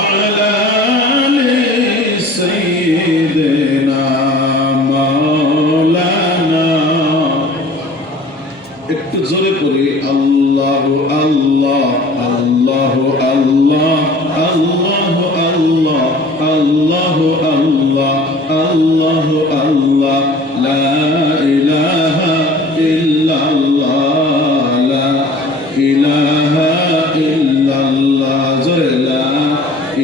وعلى آل سيدنا مولانا একটু জোরে পড়ি আল্লাহ আল্লাহ আল্লাহ আল্লাহ আল্লাহ আল্লাহ আল্লাহ আল্লাহ আল্লাহ আল্লাহ লা ইলাহা ইল্লাল্লাহ লা ইলাহা ইল্লাল্লাহ জোরে লা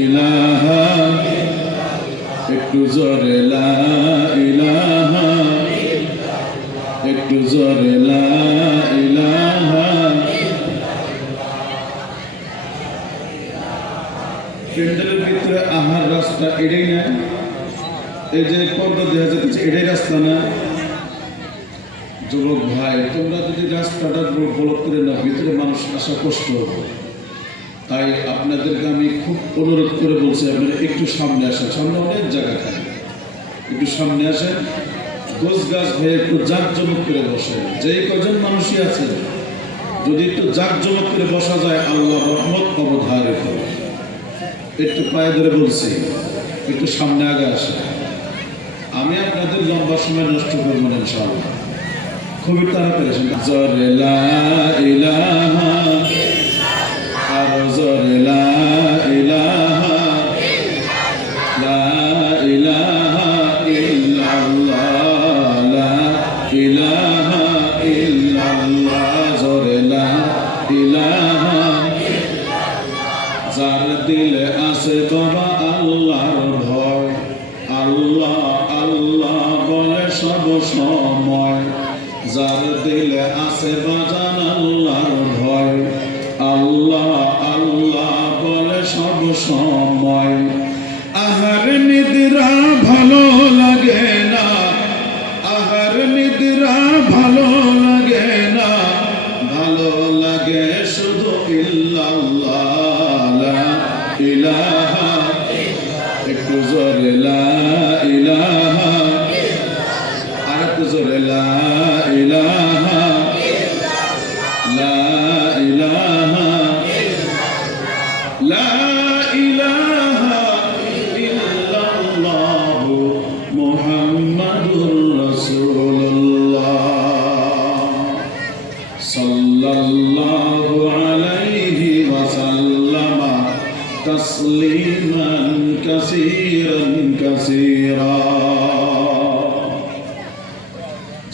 ইলাহা একটু জোরে লা ইলাহা একটু জোরে লা ইলাহা প্যান্ডেলের ভিতরে আহার রাস্তা এটাই না এই যে পর্দা দেখা যাচ্ছে এটাই রাস্তা না যুবক ভাই তোমরা যদি রাস্তাটা ব্লক করে না ভিতরে মানুষ আসা কষ্ট হবে তাই আপনাদেরকে আমি খুব অনুরোধ করে বলছি আপনারা একটু সামনে আসেন সামনে অনেক জায়গা থাকে একটু সামনে আসেন গোছ গাছ হয়ে একটু জাঁকজমক করে বসেন যেই কজন মানুষই আছেন যদি একটু জাঁকজমক করে বসা যায় আল্লাহ রহমত অবধারিত একটু পায়ে ধরে বলছি একটু সামনে আগে আসে আমি আপনাদের লম্বা সময় নষ্ট করব না ইনশাআল্লাহ খুবই তাড়াতাড়ি আসেন জোরে লা ইলাহা আর জোরে লা ইলাহা লা ইলাহা ইল্লাল্লাহ লা ইলাহা ইল্লাল্লাহ জোরে লা ইলাহা যার দিলে আছে বাবা আল্লাহর ভয় আল্লাহ আল্লাহ বলে সব সময় যার দিলে আছে বাজান আল্লাহর ভয় আল্লাহ আল্লাহ বলে সব সময় আহার নিদ্রা ভালো লাগে না আহার নিদ্রা ভালো লাগে না ভালো লাগে শুধু ইল্লাল্লাহ লা ইলাহা একটু জোরে লা ইলাহা আর একটু জোরে লা ইলাহা লা ইলাহা লা ইলাহা ইল্লাল্লাহ মুহাম্মাদুর রাসূলুল্লাহ সাল্লাল্লাহু আলাইহি ওয়া সাল্লামা তাসলিমান কাসীরান কাসীরা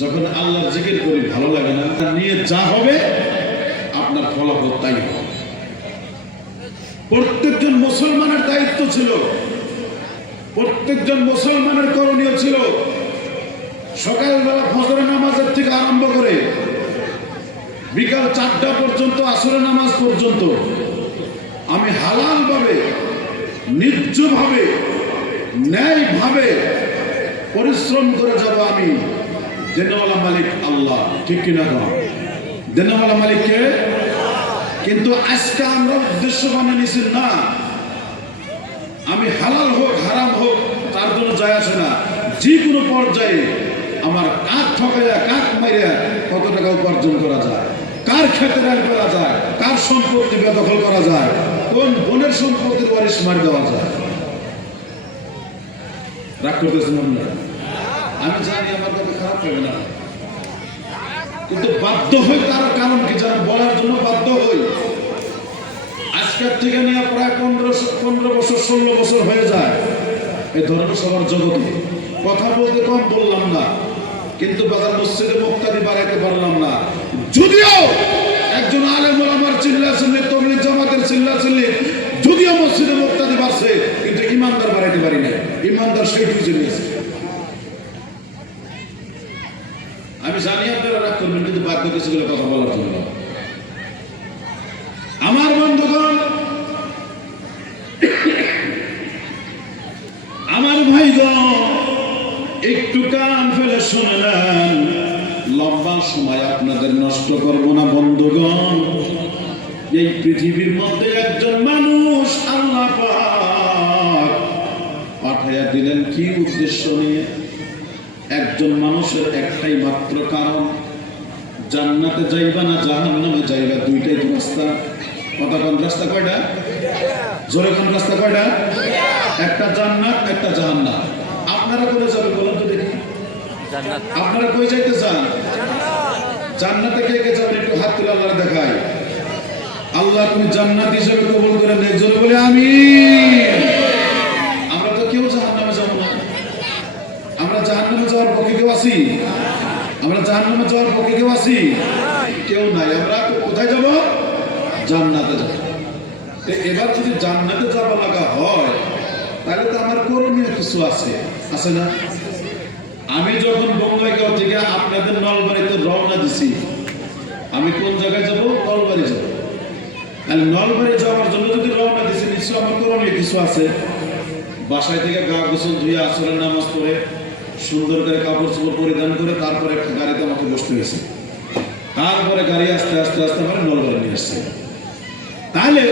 যখন আল্লাহর জিকির করি ভালো লাগে না নিয়ে যা হবে আপনার ফলাফল তাই হবে প্রত্যেকজন মুসলমানের দায়িত্ব ছিল প্রত্যেকজন মুসলমানের করণীয় ছিল সকালবেলা ফজরের নামাজের থেকে আরম্ভ করে বিকাল 4টা পর্যন্ত আসরের নামাজ পর্যন্ত আমি হালাল ভাবে ন্যায্য ভাবে ন্যায় ভাবে পরিশ্রম করে যাব আমি দেনওয়ালা মালিক আল্লাহ ঠিক কিনা দেনওয়ালা মালিককে কিন্তু আজকে আমরা উদ্দেশ্য বানিয়ে নিছি না আমি হালাল হোক হারাম হোক তার জন্য যায় আসে না যে কোনো পর্যায়ে আমার কাক ঠকাইয়া কাক মাইয়া কত টাকা উপার্জন করা যায় কার ক্ষেতে রান করা যায় কার সম্পত্তি বেদখল করা যায় কোন বোনের সম্পত্তির ওয়ারিশ মারি দেওয়া যায় রাগ করতেছেন আপনারা আমি জানি আমার কথা খারাপ হবে না কিন্তু বাধ্য হই তার কারণ কি যারা বলার জন্য বাধ্য হই আজকের থেকে নিয়ে প্রায় 15 বছর 16 বছর হয়ে যায় এই ধরনের সবার জগতে কথা বলতে কম বললাম না কিন্তু বাজার মসজিদে মুক্তাদি বাড়াইতে পারলাম না যদিও একজন আলেম ওলামার চিল্লাচিল্লি তবলিগ জামাতের চিল্লাচিল্লি যদিও মসজিদে মুক্তাদি বাড়ছে কিন্তু ইমানদার বাড়াইতে পারি না ইমানদার সেইটুকু জিনিস আমি জানি আপনারা রাগ করবেন কিন্তু বাধ্য কিছুগুলো কথা বলার জন্য আমার বন্ধুগণ আমার ভাইগণ একটু কান ফেলে শুনে নেন লম্বা সময় আপনাদের নষ্ট করব না বন্ধুগণ এই পৃথিবীর মধ্যে একজন মানুষ আল্লাহ পাক পাঠাইয়া দিলেন কি উদ্দেশ্য নিয়ে একজন মানুষের একটাই মাত্র কারণ জান্নাতে যাইবা না জাহান্নামে যাইবা দুইটাই রাস্তা কথা কোন রাস্তা কয়টা জোরে কোন রাস্তা কয়টা? একটা জান্নাত, একটা জাহান্নাম। আপনারা কোথায় যাবেন বলেন তো দেখি? আপনারা কই যাইতে চান? জান্নাতে কে কে যাবেন একটু হাত তুলে আল্লাহর দেখায়। আল্লাহ তুমি জান্নাত হিসেবে কবুল করে নেন, জোরে বলে আমিন। আমরা তো কেউ জাহান্নামে যাব না। আমরা জাহান্নামে যাওয়ার পক্ষে কেউ আছি? আমরা জাহান্নামে যাওয়ার পক্ষে কেউ আছি? কেউ নাই। আমরা কোথায় যাব? জান্নাতে যাব। এবার যদি জান্নাতে যাওয়া লাগা হয় তাহলে তো আমার করণীয় কিছু আছে, আছে না? আমি যখন বঙ্গাইগাঁও থেকে আপনাদের নলবাড়িতে রওনা দিছি, আমি কোন জায়গায় যাব? নলবাড়ি যাব। তাহলে নলবাড়ি যাওয়ার জন্য যদি রওনা দিছি, নিশ্চয় আমার করণীয় কিছু আছে। বাসায় থেকে গা গোসল ধুয়ে আসরের নামাজ পড়ে সুন্দর করে কাপড় চোপড় পরিধান করে তারপরে একটা গাড়িতে আমাকে বসতে হয়েছে। তারপরে গাড়ি আস্তে আস্তে আস্তে আমার নলবাড়ি নিয়ে আসছে। তাহলে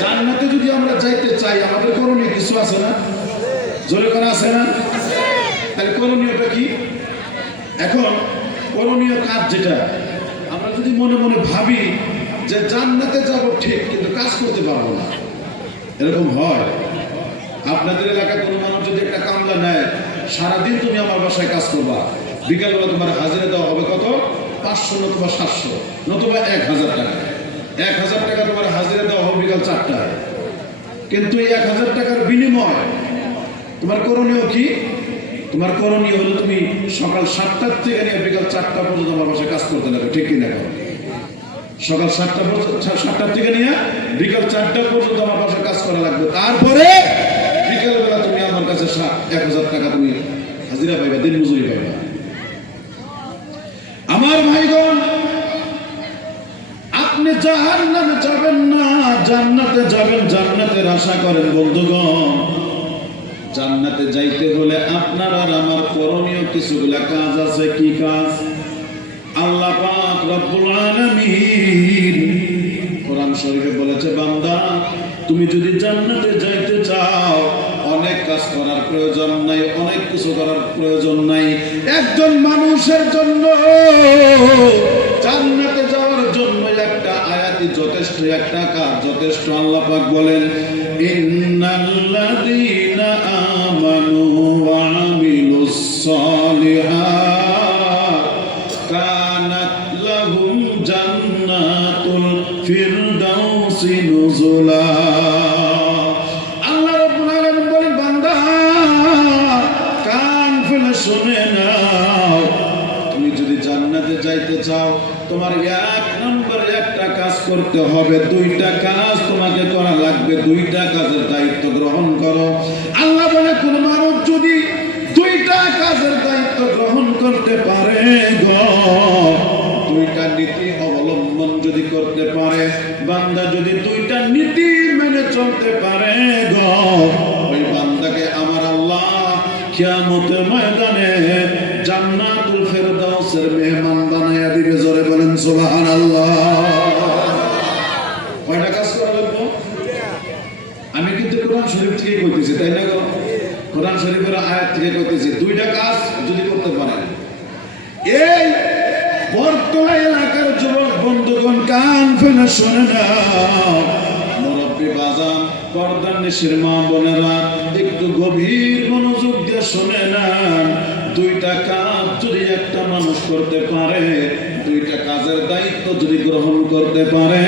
জান্নাতে যদি আমরা যাইতে চাই আমাদের করণীয় কিছু আছে না? জোরে করা আছে না? তাহলে করণীয়টা কি? এখন করণীয় কাজ যেটা, আমরা যদি মনে মনে ভাবি যে জান্নাতে যাব ঠিক, কিন্তু কাজ করতে পারবো না, এরকম হয়? আপনাদের এলাকায় কোনো মানুষ যদি একটা কামলা নেয়, সারাদিন তুমি আমার বাসায় কাজ করবা, বিকালবেলা তোমার হাজিরা দেওয়া হবে কত? 500 নতুবা 700 নতুবা 1000 টাকা। 1000 টাকা তোমার হাজিরা দেওয়া হবে বিকাল 4টায়। কিন্তু এই 1000 টাকার বিনিময় তোমার করণীয় কি? তোমার করণীয় হলো তুমি সকাল 7টার থেকে নিয়ে বিকাল 4টা পর্যন্ত আমার বাসায় কাজ করতে লাগবে, ঠিক কিনা? সকাল 7টার থেকে নিয়ে বিকাল 4টা পর্যন্ত আমার বাসায় কাজ করা লাগবে। তারপরে বিকালবেলা তুমি আমার কাছে 1000 টাকা তুমি হাজিরা পাইবা, দিন মজুরি পাইবা। আমার ভাইগণ, আপনি জাহান্নামে যাবেন না, জান্নাতে যাবেন, জান্নাতের আশা করেন। বন্ধুগণ, জান্নাতে যাইতে হলে আপনার আর আমার করণীয় কিছুগুলা কাজ আছে। কি কাজ? আল্লাহ পাক রব্বুল আলামিন কোরআন শরীফে বলেছে, বান্দা তুমি যদি জান্নাতে যাইতে চাও অনেক কাজ করার প্রয়োজন নাই, অনেক কিছু করার প্রয়োজন নাই। একজন মানুষের জন্য জান্নাতে যাওয়ার জন্য একটা আয়াতই যথেষ্ট, একটা কাজ যথেষ্ট। আল্লাহ পাক বলেন, ইন্নাল্লাযীনা আমানু ওয়া আমিলুস সালিহাত কানাত লাহুম জান্নাতুল ফিরদাউসি নুজুলা। আল্লাহ রাব্বুল আলামিন বলেন, বান্দা কান খুলে শুনে নাও, তুমি যদি জান্নাতে যাইতে চাও তোমার 1 নম্বরে একটা কাজ করতে হবে। 2টা কাজ তোমাকে করা লাগবে, 2টা কাজের দায়িত্ব গ্রহণ করো। আল্লাহ বলে, কোন মানুষ যদি 2টা কাজের দায়িত্ব গ্রহণ করতে পারে, 2টা নীতি অবলম্বন যদি করতে পারে, বান্দা যদি 2টা নীতি মেনে চলতে পারে, ওই বান্দাকে আমার আল্লাহ কিয়ামতের ময়দানে জান্নাতুল ফেরদাউসের মেহমান বানায়া দিবে। জোরে বলেন সুবহানাল্লাহ। কয়টা কাজ করা লাগবে? আমি কিন্তু কোরআন শরীফ থেকে কইতেছি, তাই না গো? কোরআন শরীফের আয়াত থেকে কইতেছি, 2টা কাজ যদি করতে পারেন। এই বর্তমান এলাকার যুবক বন্ধুগণ, কান ফেলে শুনে নাও, মুরব্বী বাজান, পর্দার নিশির মা বোনেরা, একটু গভীর মনোযোগ দিয়ে শুনে নেন। 2টা কাজ যদি একটা মানুষ করতে পারে, 2টা কাজের দায়িত্ব যদি গ্রহণ করতে পারে,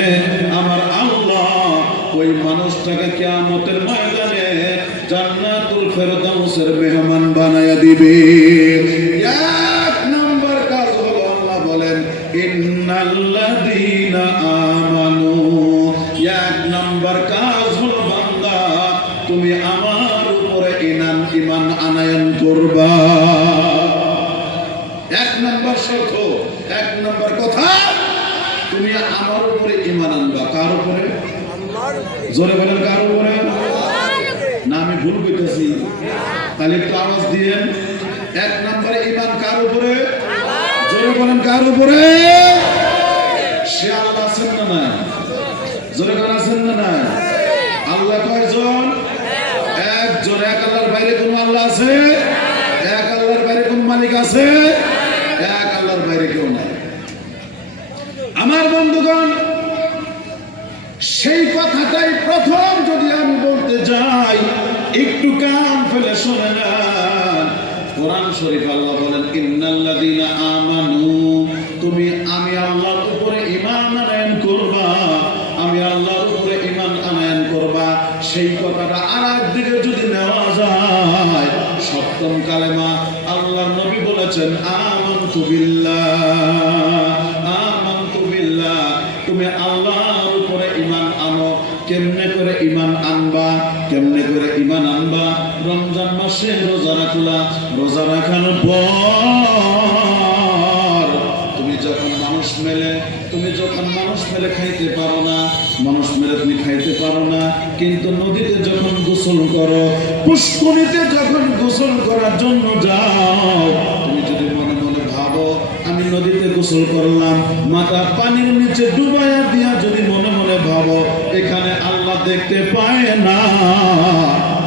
আমার আল্লাহ ওই মানুষটাকে কিয়ামতের ময়দানে জান্নাতুল ফেরদাউসের মেহমান বানায়া দিবে। 1 নম্বর কাজ হলো, আল্লাহ বলেন, ইন্নাল্লাযীনা আমানু। 1 নম্বর কাজ হলো, বান্দা তুমি আমার উপরে ঈমান আনায়ন করবা। 1 নম্বর শর্ত, 1 নম্বর কথা, তুমি আমার উপরে ঈমান আনবা। কার উপরে? জোরে বলেন, কার উপরে? না আমি ভুল কইতেছি? তাহলে একটু আওয়াজ দিয়েন। 1 নম্বরে ঈমান কার উপরে? জোরে বলেন, কার উপরে? সে আল্লাহ আছেন না না? জোরে বলেন, আছেন না না? আল্লাহ কয়জন? একজন। 1 আল্লাহর বাইরে কোন আল্লাহ আছে? 1 আল্লাহর বাইরে কোন মালিক আছে? 1 আল্লাহর বাইরে কেউ নাই। আমার বন্ধুগণ, সেই কথাটাই প্রথম একটু কান ফেলে শুনে নেন। কোরআন শরীফ আল্লাহ বলেন ইন্নাল্লাযীনা আমানু, তুমি আমি আল্লাহর উপরে ঈমান আনয়ন করবা, আমি আল্লাহর উপরে ঈমান আনয়ন করবা। সেই কথাটা আরেকদিকে যদি নেওয়া যায়, সপ্তম কালেমা আল্লাহর নবী বলেছেন আমানতু বিল্লাহ, আমানতু বিল্লাহ। তুমি আল্লাহর উপরে ঈমান আনো। কেমনে করে ঈমান আনবা? কেমনে করে ঈমান আনবা? রমজান মাসে রোজা রাখলা, রোজা রাখানোর পর তুমি যখন মানুষ মেলে খাইতে পারো না, মানুষ মেলে তুমি খাইতে পারো না, কিন্তু নদীতে যখন গোসল করো, পুষ্করিণীতে যখন গোসল করার জন্য যাও, তুমি যদি মনে মনে ভাবো আমি নদীতে গোসল করলাম, মাথা পানির নিচে ডুবাইয়া দিয়া যদি মনে মনে ভাবো এখানে আল্লাহ দেখতে পায় না,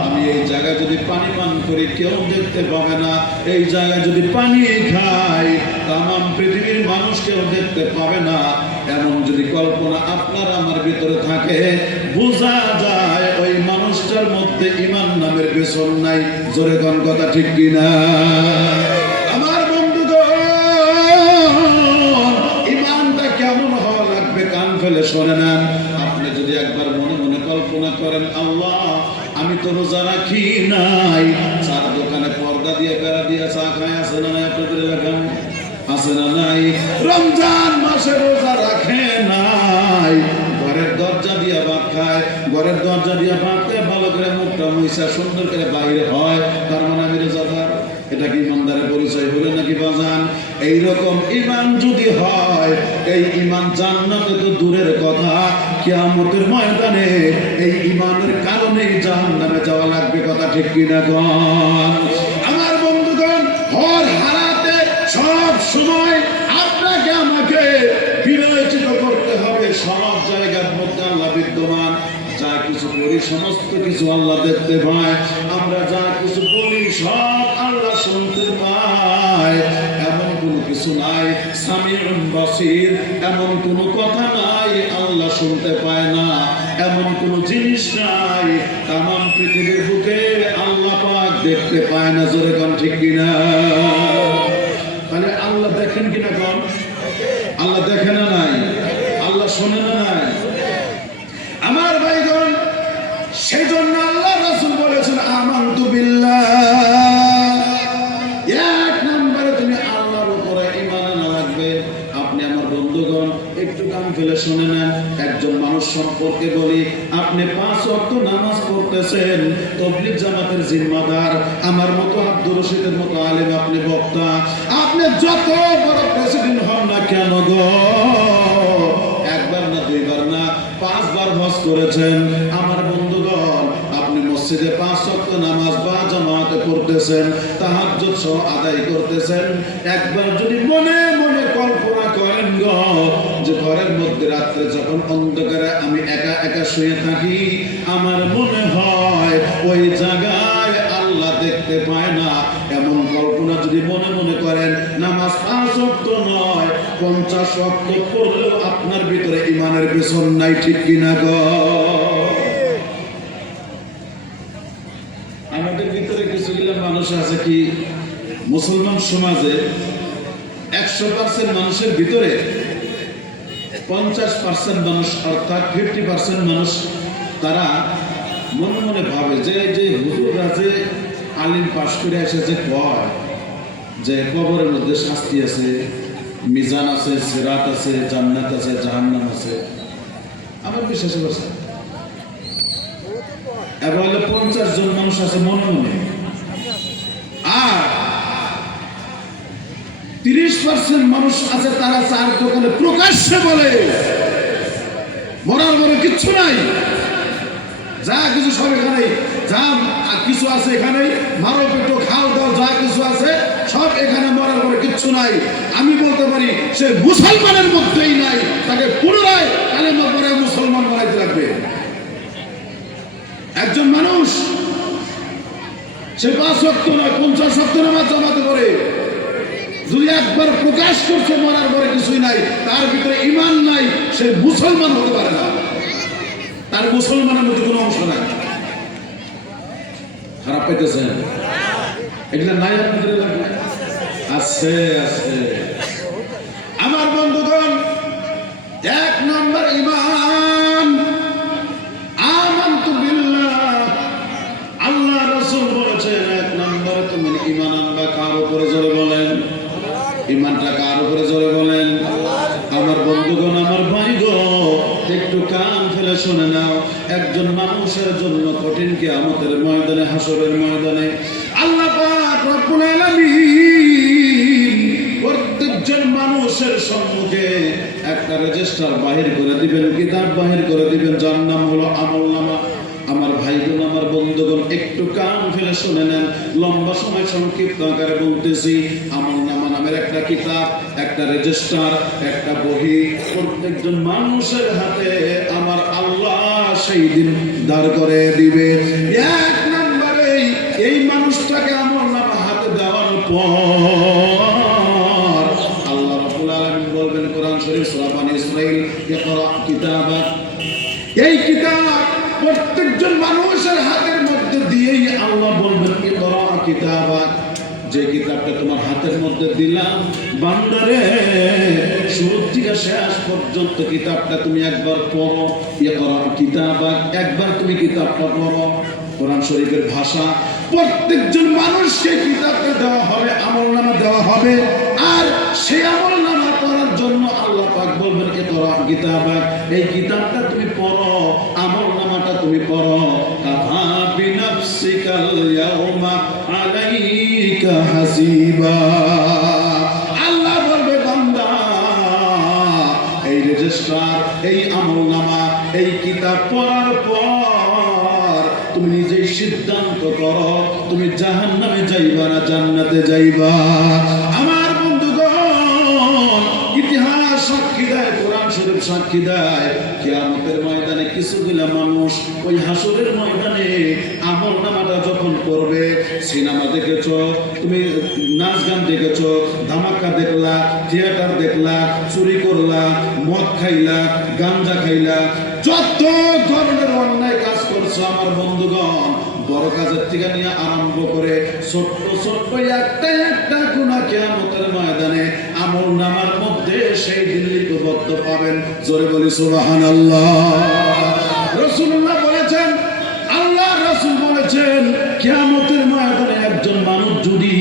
আমি এই জায়গায় যদি পানি পান করি কেউ দেখতে পাবে না, এই জায়গায় যদি পানি খাই তামাম পৃথিবীর মানুষ কেউ দেখতে পাবে না, এমন যদি কল্পনা আপনার আমার ভিতরে থাকে, বোঝা যায় ওই মানুষটার মধ্যে ঈমান নামের বেসন নাই। জোরে কোন কথা ঠিক কিনা? আমার বন্ধুগণ, ঈমানটা কেমন হওয়া লাগবে কান ফেলে শুনে নেন। আপনি যদি একবার মনে মনে কল্পনা করেন আল্লাহ আমি তো রোজা রাখি নাই, চার দোকানে পর্দা দিয়ে বেড়া দিয়ে চা খায়, আছে না নাই আপনাদের এলাকায়? আছে না নাই? রমজান মাসে রোজা রাখে নাই, ঘরের দরজা দিয়ে ভাত খায়, ঘরের দরজা দিয়ে ভাত খায়, ভালো করে মুখটা মুইসা সুন্দর করে বাইরে হয়, তার মানে আমি রোজাদার। এটা কি ইমানদারের পরিচয় হলো নাকি বাজান? এইরকম ঈমান যদি হয়, এই ঈমান জান্নাতে তো দূরের কথা, কিয়ামতের ময়দানে এই ঈমানের কারণেই জাহান্নামে যাওয়া লাগবে। কথা ঠিক কিনা গণ? আমার বন্ধুগণ, হর হারাতে সব সময় আপনাকে আমাকে বিবেচিত করতে হবে। সব জায়গার মধ্যে আল্লাহ বিদ্যমান, যা কিছু করি সমস্ত কিছু আল্লাহ দেখতে পায়, আমরা যা কিছু বলি সব আল্লাহ শুনতে পায়। এমন কোনো কিছু নাই সামিউন বাসীর, এমন কোনো কথা নাই আল্লাহ শুনতে পায় না, এমন কোনো জিনিস নাই তামাম পৃথিবীর বুকে আল্লাহ পাক দেখতে পায় না। জোরে কোন ঠিক কিনা? তাহলে আল্লাহ দেখেন কিনা কোন? আল্লাহ দেখে না নাই? আল্লাহ শোনে না নাই? আমার ভাইগণ, সেই জন্য আল্লাহ রাসূল বলেছেন আমানতু বিল্লাহ। এক নম্বরে তুমি আল্লাহর উপরে ঈমান আনা লাগবে। আপনি আমার বন্ধুগণ একটু কান ফেলে শুনে নেন। একজন মানুষ সম্পর্কে বলি, আপনি 5 ওয়াক্ত নামাজ পড়তেছেন, তাবলীগ জামাতের জিম্মাদার, আমার মতো আব্দুর রশিদের মতো আলেম, আপনি বক্তা, আপনি যত বড় প্রেসিডেন্ট হন না কেন গো, একবার না দুইবার না 5 বার হজ করেছেন। আমার বন্ধুগণ, আপনি মসজিদে 5 ওয়াক্ত নামাজ বা জামাতে পড়তেছেন, তাহাজ্জুদ সহ আদায় করতেছেন। একবার যদি মনে মনে কল্পনা করেন গো, যে ঘরের মধ্যে রাত্রে যখন অন্ধকারে আমি একা একা শুয়ে থাকি, আমার মনে হয় ওই জায়গায় আল্লাহ দেখতে পায় না, এমন কল্পনা যদি মনে মনে করেন, নামাজ 5 ওয়াক্ত নয় 50 ওয়াক্ত পড়লেও আপনার ভিতরে ঈমানের বেসন নাই। ঠিক কিনা গো? আমাদের ভিতরে কিছুগুলো মানুষ আছে কি, মুসলমান সমাজে 100% মানুষের ভিতরে 50% মানুষ অর্থাৎ 50% মানুষ তারা মনে মনে ভাবে যে হুজুররা যে আলিম পাশ করে এসেছে কয় যে কবরের মধ্যে শাস্তি আছে, মিজান আছে, সিরাত আছে, জান্নাত আছে, জাহান্নাম আছে। আমার বিশ্বাস করছে এবার 50 জন মানুষ আছে মনে মনে, আর 30% মানুষ আছে তারা 4 দোকানে প্রকাশ্যে বলে মরার পরে কিচ্ছু নাই, যা কিছু সব এখানে, যা কিছু আছে এখানে, মারো পেটো খাও দাও, যা কিছু আছে সব এখানে, মরার পরে কিচ্ছু নাই। আমি বলতে পারি সে মুসলমানের মধ্যেই নাই, তাকে পুনরায় কালেমা পড়ে মুসলমান বানাইতে লাগবে। একজন মানুষ সে 5 ওয়াক্ত নয় 50 ওয়াক্ত নামাজ জামাতে পড়ে, যদি একবার প্রকাশ করছে মরার পরে কিছুই নাই, তার ভিতরে ঈমান নাই, সে মুসলমান হতে পারে না, তার মুসলমানের মধ্যে কোনো অংশ নাই। খারাপ পাইতেছেন? এগুলা নাই আপনাদের এলাকায়? আছে আছে। আমার বন্ধুগণ, এক নম্বর ঈমান, আমানতু বিল্লাহ। আল্লাহ রাসূল বলেছেন এক নম্বরে তুমি ঈমান আনবা কার উপরে? জোরে বলেন। ঈমানটা কার উপরে? জোরে বলেন। আমার বন্ধুগণ, আমার ভাই গো, একটু কান ফেলে শুনে নাও। একজন মানুষের জন্য কঠিন কিয়ামতের ময়দানে, হাসরের ময়দানে আল্লাহ পাক রব্বুল আলামিন প্রত্যেকজন মানুষের সম্মুখে একটা রেজিস্টার বাহির করে দিবেন, কিতাব বাহির করে দিবেন, যার নাম হলো আমলনামা। আমার ভাইগুলো, আমার বন্ধুগণ, একটু কান ফেলে শুনে নেন। লম্বা সময় সংক্ষিপ্ত আকারে বলতেছি। আমলনামা নামের একটা কিতাব, একটা রেজিস্টার, একটা বহি প্রত্যেকজন মানুষের হাতে আমার আল্লাহ সেই দিন দাঁড় করে দিবে। এক নম্বরে এই মানুষটাকে আমলনামা হাতে দেওয়ার পর আল্লাহ রাব্বুল আলামিন বলবেন কোরআন শরীফ সূরা বনী ইসরাঈল, ইকরা কিতাবাক। এই কিতাব প্রত্যেকজন মানুষের হাতের মধ্যে দিয়েই আল্লাহ বলবেন ইকরা কিতাবাক, যে কিতাবটা তোমার হাতের মধ্যে দিলাম বান্দারে, শুরু থেকে শেষ পর্যন্ত কিতাবটা তুমি একবার পড়ো। ইকরা কিতাবাক, একবার তুমি কিতাবটা পড়ো। কোরআন শরীফের ভাষা। প্রত্যেকজন মানুষকে কিতাবটা দেওয়া হবে, আমলনামা দেওয়া হবে। আর সেই আমলনামা পড়ার জন্য আল্লাহ পাক বলবেন ইকরা কিতাবাক, এই কিতাবটা তুমি পড়ো, আমলনামাটা তুমি পড়ো। কাফা বিনাফসিকাল ইয়াউমা আলাইকা হাসিবা। আল্লাহ বলবে বান্দা, এই রেজিস্টার, এই আমলনামা, এই কিতাব পড়ার পর তুমি নিজেই সিদ্ধান্ত করো তুমি জাহান্নামে যাইবা না জান্নাতে যাইবা। আমার বন্ধুগণ, ইতিহাস সাক্ষী দেয়, কোরআন শরীফ সাক্ষী দেয়, কিয়ামতের ময়দানে কিছুগুলা মানুষ ওই হাসরের ময়দানে আমলনামাটা যখন করবে, সিনেমা দেখেছো তুমি, নাচ গান দেখেছো, ধামাকা দেখলা, থিয়েটার দেখলা, চুরি করলা, মদ খাইলা, গাঞ্জা খাইলা, যত ধরনের অন্যায় কাজ করছো আমার বন্ধুগণ, বড় কাজের থেকে নিয়ে আরম্ভ করে ছোট্ট ছোট্ট একটা একটা গুনাহ কিয়ামতের ময়দানে আমলনামার মধ্যে সেই দিন লিপিবদ্ধ পাবেন। জোরে বলি সুবহানাল্লাহ। রাসূলুল্লাহ বলেছেন, আল্লাহ রাসূল বলেছেন, কিয়ামতের ময়দানে একজন মানুষ যদি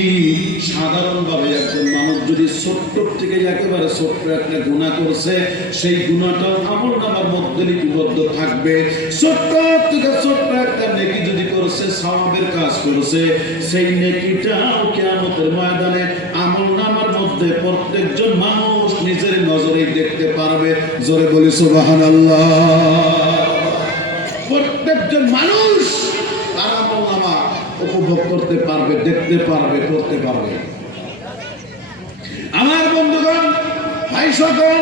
সাধারণভাবে, একজন মানুষ যদি ছোট্ট থেকে একেবারে ছোট্ট একটা গুনাহ করছে, সেই গুনাহটাও আমলনামার মধ্যে লিপিবদ্ধ থাকবে। ছোট্ট থেকে ছোট্ট একটা নেকি যদি করছে, সওয়াবের কাজ করছে, সেই নেকিটাও কিয়ামতের ময়দানে আমলনামার মধ্যে প্রত্যেকজন মানুষ নিজের নজরেই দেখতে পারবে। জোরে বলি সুবহানাল্লাহ। প্রত্যেকজন মানুষ তার আমলনামা উপভোগ করতে পারবে, দেখতে পারবে, করতে পারবে। আমার বন্ধুগণ, ভাই সকল,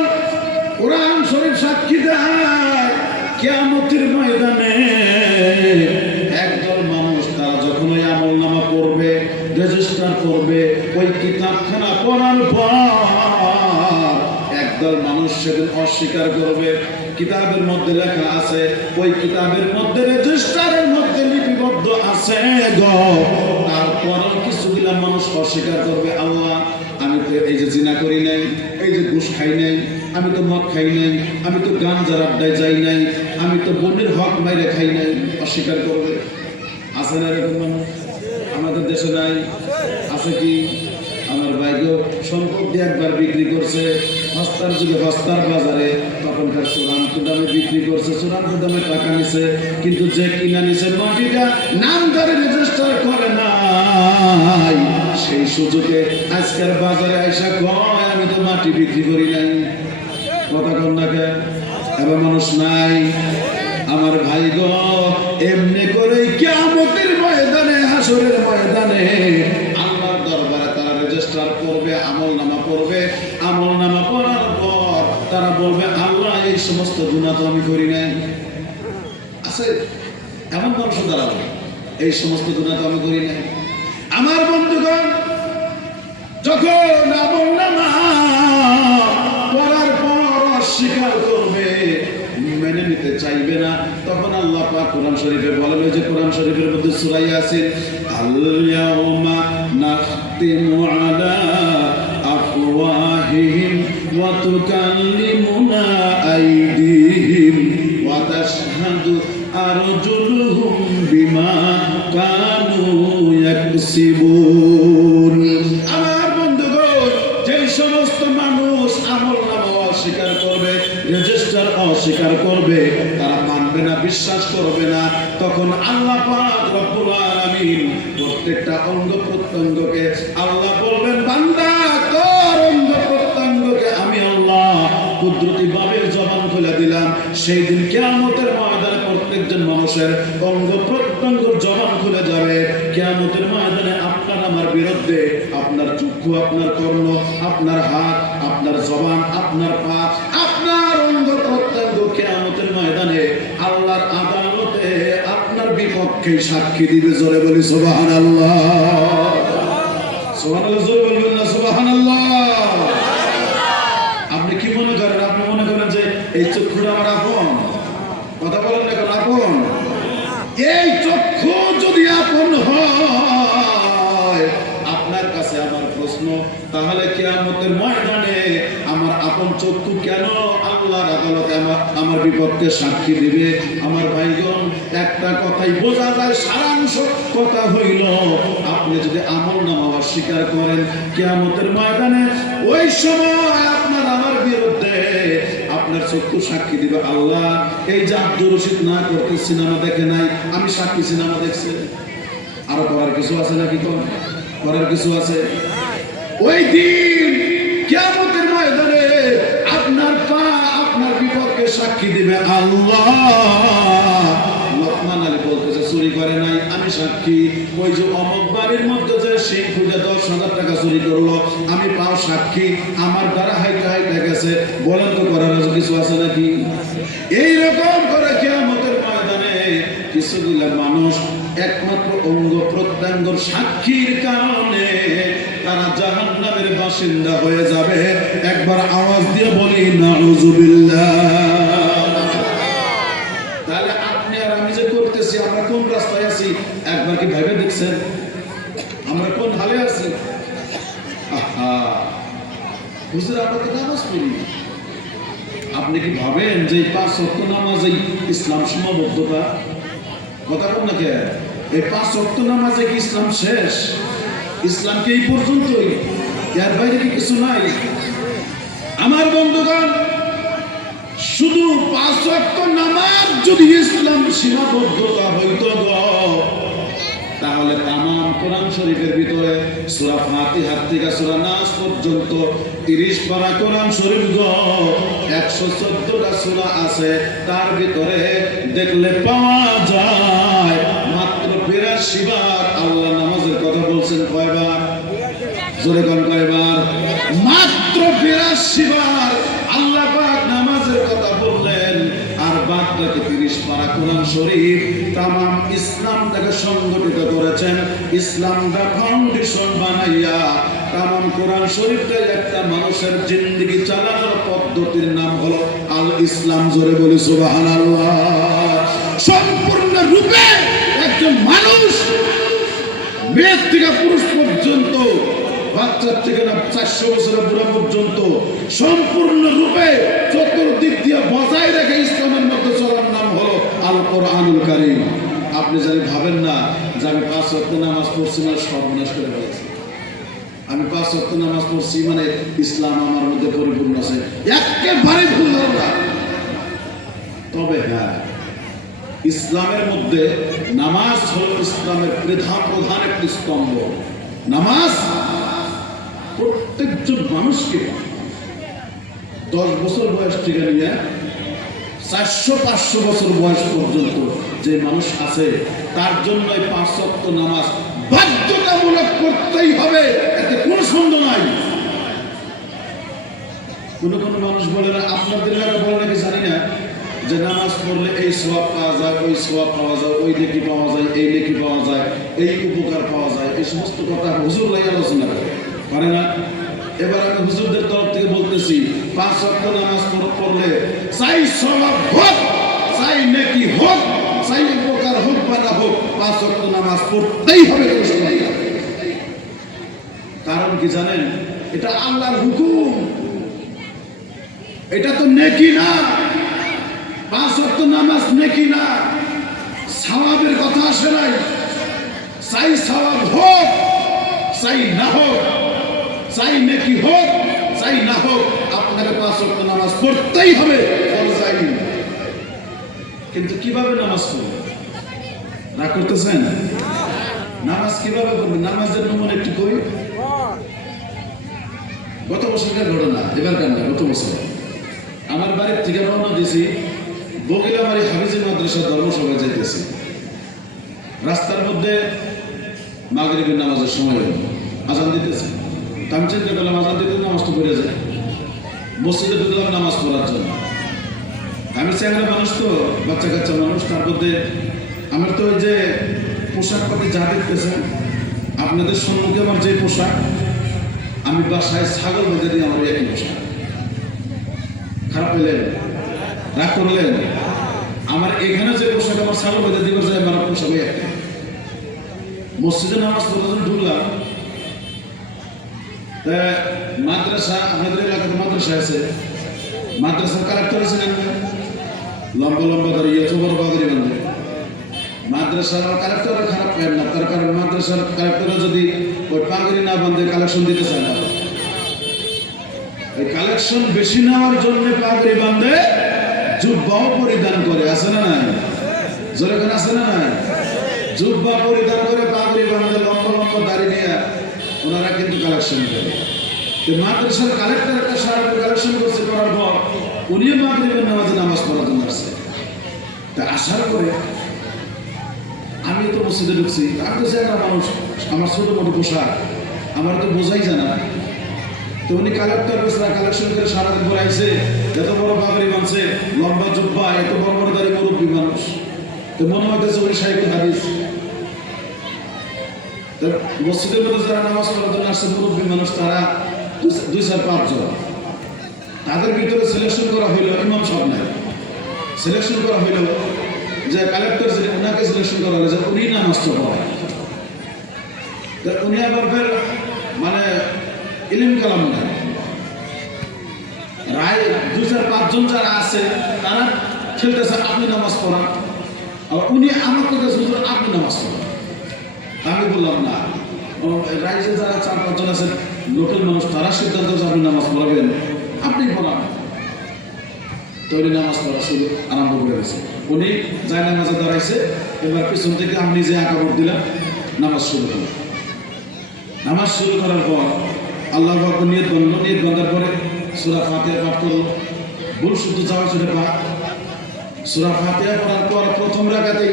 কোরআন শরীফ সাক্ষী দেয়, কিয়ামতের ময়দানে একদল মানুষ তারা যখন ওই আমলনামা পড়বে, রেজিস্টার করবে, ওই কিতাবখানা পড়ার পর একদল মানুষ সেদিন অস্বীকার করবে। কিতাবের মধ্যে লেখা আছে, ওই কিতাবের মধ্যে রেজিস্টারের মধ্যে লিপিবদ্ধ আছে গো, তারপরও কিছুগুলা মানুষ অস্বীকার করবে। আল্লাহ, আমি তো এই যে জিনা করি নাই, এই যে ঘুষ খাই নাই, আমি তো মদ খাই নাই, আমি তো গাঞ্জার আড্ডায় যাই নাই, আমি তো বোনের হক মাইরে খাই নাই। অস্বীকার করবে। আছে না এরকম মানুষ? আমাদের দেশে নাই? আছে কি? আমার ভাইকে সম্পত্তি একবার বিক্রি করছে হস্তার যুগে, হস্তার বাজারে, তখনকার চূড়ান্ত দামে বিক্রি করছে, চূড়ান্ত দামে টাকা নিছে, কিন্তু যে কিনা নিছে মাটিটা নাম ধরে রেজিস্টার করে নাই, সেই সুযোগে আজকের বাজারে আইসা কয় আমি তো মাটি বিক্রি করি নাই। কথা কন না কেন? এবার মানুষ নাই। আমার ভাই গো, এমনি করে কিয়ামতের ময়দানে, হাসরের ময়দানে আল্লাহর দরবারে তারা রেজিস্টার করবে, আমলনামা পড়বে। আমলনামা পড়ার পর তারা বলবে, আল্লাহ, এই সমস্ত গুনাহ তো আমি করি নাই। আছে এমন মানুষ দাঁড়াবে, এই সমস্ত গুনাহ তো আমি করি নাই। আমার বন্ধুগণ, যখন আমলনামা পড়ার পর অস্বীকার করবে, মেনে নিতে চাইবে না, তখন আল্লাহ পাক কোরআন শরীফে বলেন, ওই যে কোরআন শরীফের মধ্যে সূরা ইয়াসিন, আল ইয়াউমা নাখতিমু আলা আফওয়াহিহিম ওয়া তুকাল্লিমুনা আইদিহিম ওয়া তাশহাদু আরজুলুহুম বিমা কানু ইয়াকসিবুন। আমার বন্ধুগণ, যেই সমস্ত মানুষ আমলনামা অস্বীকার করবে, রেজিস্টার অস্বীকার করবে, তারা মানবে না, বিশ্বাস করবে না, তখন আল্লাহ পাক রব্বুল আলামিন প্রত্যেকটা অঙ্গ প্রত্যঙ্গকে আল্লাহ বলবেন, বান্দা তোর অঙ্গ প্রত্যঙ্গকে আমি আল্লাহ কুদরতিভাবে জবান খুলে দিলাম। সেই দিন কিয়ামতের ময়দানে প্রত্যেকজন মানুষের অঙ্গ প্রত্যঙ্গ জবান খুলে যাবে। কিয়ামতের ময়দানে আপনার আমার বিরুদ্ধে আপনার চক্ষু, আপনার কর্ণ, আপনার হাত, আপনার জবান, আপনার পা, আপনার অঙ্গ প্রত্যঙ্গ কিয়ামতের ময়দানে আল্লাহর আদালতে আপনার বিপক্ষে সাক্ষী দিবে। জোরে বলি সুবহানাল্লাহ। সুবহানাল্লাহ জোরে বলবেন না সুবহানাল্লাহ। আপনি কি মনে করেন? আপনি মনে করেন যে এই চক্ষুটা আমার আপন? কথা বলেন না কেন আপন? এই চক্ষু যদি আপন হয়, আপনার কাছে আমার প্রশ্ন, তাহলে কিয়ামতের ময়দানে আমার আপন চক্ষু কেন আল্লাহর আদালতে আমার বিপক্ষে সাক্ষী দিবে? আমার ভাইগণ, একটা কথাই বোঝা যায়, সারাংশ কথা হইল, আপনি যদি আমলনামা অস্বীকার করেন, কিয়ামতের ময়দানে ওই সময় আপনার আমার বিরুদ্ধে আপনার চক্ষু সাক্ষী দিবে, আল্লাহ এই যে আব্দুর রশিদ না করতে সিনেমা দেখে নাই, আমি সাক্ষী সিনেমা দেখছি। আরো করার কিছু আছে নাকি? করার কিছু আছে? ওই দিন কিয়ামতের ময়দানে আপনার পা আপনার বিপক্ষে সাক্ষী দিবে, আল্লাহ লোকমান আলী বলতেছে চুরি করে নাই, আমি সাক্ষী। ওই যে অমুক বাড়ির মধ্যে যে সিং খুঁজে 10,000 টাকা চুরি করলো, আমি পাও সাক্ষী, আমার দ্বারা হাইটা হাইটা গেছে। বলেন তো করার কিছু আছে নাকি? এইরকম করে কিয়ামতের ময়দানে কিছুগুলা মানুষ একমাত্র অঙ্গ প্রত্যঙ্গর সাক্ষীর কারণে তারা জাহান্নামের বাসিন্দা হয়ে যাবে। একবার আওয়াজ দিয়ে বলি নাউযুবিল্লাহ। তাহলে আপনি আর আমি যে করতেছি, আমরা কোন রাস্তায় আছি একবার কি ভেবে দেখছেন? আমরা কোন হালে আছি? হুজুর আমরা তো নামাজ পড়ি। আপনি কি ভাবেন যে 5 ওয়াক্ত নামাজেই ইসলাম সীমাবদ্ধতা? কথা বল না কে? এই 5 ওয়াক্ত নামাজে কি ইসলাম শেষ? ইসলাম কি এই পর্যন্তই? এর বাইরে কি কিছু নাই? আমার বন্ধুগণ, শুধু 5 ওয়াক্ত নামাজ যদি ইসলাম সীমাবদ্ধতা হইতো তাহলে তামাম কোরআন শরীফের ভিতরে সূরা ফাতিহা থেকে সূরা নাস পর্যন্ত 30 পারা কোরআন শরীফ 114টা সূরা আছে। তার ভিতরে দেখলে পাওয়া যায় মাত্র 82 বার আল্লাহ নামাজের কথা বলছেন। কয়বার? জোরে কোন কয়বার? মাত্র 82 বার আল্লাহ পাক নামাজের কথা বললেন। আর বাকি 30 পারা কোরআন শরীফ তামাম ইসলামটাকে সংগঠিত করেছেন। ইসলামটা ফাউন্ডেশন বানাইয়া তামাম কোরআন শরীফটা একটা মানুষের জিন্দেগি চালানোর পদ্ধতির নাম হলো আল ইসলাম। জোরে বলি সুবহানাল্লাহ। সম্পূর্ণ রূপে একজন মানুষ, মেয়ে থেকে পুরুষ পর্যন্ত, বাচ্চা থেকে না 400 বছরের বুড়া পর্যন্ত সম্পূর্ণ রূপে চতুর্দিক দিয়ে বজায় রেখে ইসলামের মধ্যে চলার নাম হলো আল কোরআনুল কারীম। আপনি জানি ভাবেন না যে আমি 5 ওয়াক্ত নামাজ পড়ছি মানে সর্বনাশ করে ফেলেছি, আমি 5 ওয়াক্ত নামাজ পড়ছি মানে ইসলাম আমার মধ্যে পরিপূর্ণ আছে। একেবারে ভুল ধারণা। তবে হ্যাঁ, ইসলামের মধ্যে নামাজ হলো ইসলামের প্রধান একটি স্তম্ভ। নামাজ প্রত্যেকজন মানুষকে 10 বছর বয়স থেকে নিয়ে 400-500 বছর বয়স পর্যন্ত যে মানুষ আছে তার জন্য এই 5 ওয়াক্ত নামাজ বাধ্যতামূলক করতেই হবে, এতে কোনো সন্দেহ নাই। কোন মানুষ বলে না, আপনাদের এলাকা বলে নাকি জানি না, যে নামাজ পড়লে এই সওয়াব পাওয়া যায়, ওই সওয়াব পাওয়া যায়, ওই নেকি পাওয়া যায়, এই নেকি পাওয়া যায়, এই উপকার পাওয়া যায়। এই সমস্ত কথা হুজুর লাই আলোচনা করে না। এবার আমি হুজুরদের তরফ থেকে বলতেছি, 5 ওয়াক্ত নামাজ পড়লে চাই সওয়াব হোক চাই নেকি হোক, চাই উপকার হোক বা না হোক, 5 ওয়াক্ত নামাজ পড়তেই হবে। কারণ কি জানেন? এটা আল্লাহর হুকুম, এটা তো নেকি না। 5 ওয়াক্ত নামাজ নেকি না, সওয়াবের কথা আসে নাই। চাই সওয়াব হোক, চাই না হোক, চাই নেকি হোক, চাই না হোক, আপনাকে 5 ওয়াক্ত নামাজ পড়তেই হবে। কিন্তু কিভাবে নামাজ পড়বেন? রাগ করতেছেন? নামাজ কিভাবে পড়বেন? নামাজের নমুনা একটু কই। গত বছরের ঘটনা, এবারকার না, গত বছর আমার বাড়ির থেকে রওনা দিয়েছি, বগিলামারি হাফিজি মাদ্রাসা ধর্মসভায় যাইতেছি। রাস্তার মধ্যে মাগরিবের নামাজের সময় হলো, আজান দিতেছে। আমি চিন্তা করলাম আজান দিতে নামাজ তো পড়ে যায়, মসজিদে ঢুকলাম নামাজ পড়ার জন্য। আমি চ্যাংরা মানুষ তো, বাচ্চা কাচ্চা মানুষ, তার মধ্যে আমার তো ওই যে পোশাক পাতি যা দেখতেছেন আপনাদের সম্মুখে আমার যে পোশাক, আমি বাসায় ছাগল বেঁধে দিই আমার একই পোশাক। খারাপ পেলেন? রাগ করলেন? আমার এখানে যে পোশাক আমার ছাগল বেঁধে দিবার যায় আমার পোশাক একটা। মসজিদে নামাজ পড়ার জন্য ঢুকলাম, মাদ্রাসা, আমাদের এলাকাতে মাদ্রাসা আছে, মাদ্রাসার কালেক্টর আছে না, লম্বা লম্বা দাঁড়িয়ে এত বড় বাগরি বান্ধে। মাদ্রাসার কালেক্টর খারাপ পেন না, তার কারণ মাদ্রাসার কালেক্টর যদি ওই পাগড়ি না বান্ধে কালেকশন দিতে চায় না, ওই কালেকশন বেশি নেওয়ার জন্য পাগড়ি বান্ধে, জুব্বাও পরিধান করে, আছে না নাই? যেরকম আছে না নাই? জুব্বা পরিধান করে পাগড়ি বান্ধে লম্বা লম্বা দাঁড়িয়ে নিয়ে ওনারা কিন্তু কালেকশন করে। মাদ্রাসার কালেক্টর একটা সারা কালেকশন করছে, করার পর উনিও মাগরিবের নামাজে নামাজ পড়ার জন্য আসছে। তা আসার পরে আমি তো মসজিদে ঢুকছি, আমি তো জানা মানুষ, আমার ছোট মোটো পোশাক আমার তো বোঝাই জানা। তো উনি কালেক্টর বেসরা কালেকশন করে সারাদিন পরে আইসে, এত বড় পাগড়ি বাঁধছে, লম্বা জুব্বা, এত বড় বড় দাঁড়িয়ে মুরব্বী মানুষ, তো মনে হইতেছে উনি শাইখুল হাদিস। মসজিদের মধ্যে যারা নামাজ পড়ার জন্য আসছে মুরব্বী মানুষ, তারা 2-4-5 জন। তাদের ভিতরে সিলেকশন করা হইল, ইমাম সাহেব নাই, সিলেকশন করা হইল যে কালেক্টর ছিলেন, ওনাকে সিলেকশন করা হলো যে উনি নামাজ পড়ায়। তো উনি আবার ফের মানে ইলম কালাম নাই, রায় 2-4-5 জন যারা আছে তারা খেলতেছে আপনি নামাজ পড়ান, আর উনি আমার কথা শুনছেন আপনি নামাজ পড়ান। আমি বললাম না, রাইজে যারা 4-5 জন আছেন লোকাল মানুষ, তারা সিদ্ধান্ত আপনি নামাজ পড়াবেন, আপনি পড়ান। তো উনি নামাজ পড়া শুরু আরম্ভ করে গেছে। উনি যাই নামাজে দাঁড়াইছে, এবার পিছন থেকে আমি নিজে আঁকাবর দিলাম, নামাজ শুরু করলাম। নামাজ শুরু করার পর আল্লাহ আকবার নিয়ত বলল, নিয়ত বাঁধার পরে সূরা ফাতিহা পাঠ করলো, ভুল শুদ্ধ যাওয়া ছিল পাঠ। সূরা ফাতিহা পড়ার পর প্রথম রাকাতেই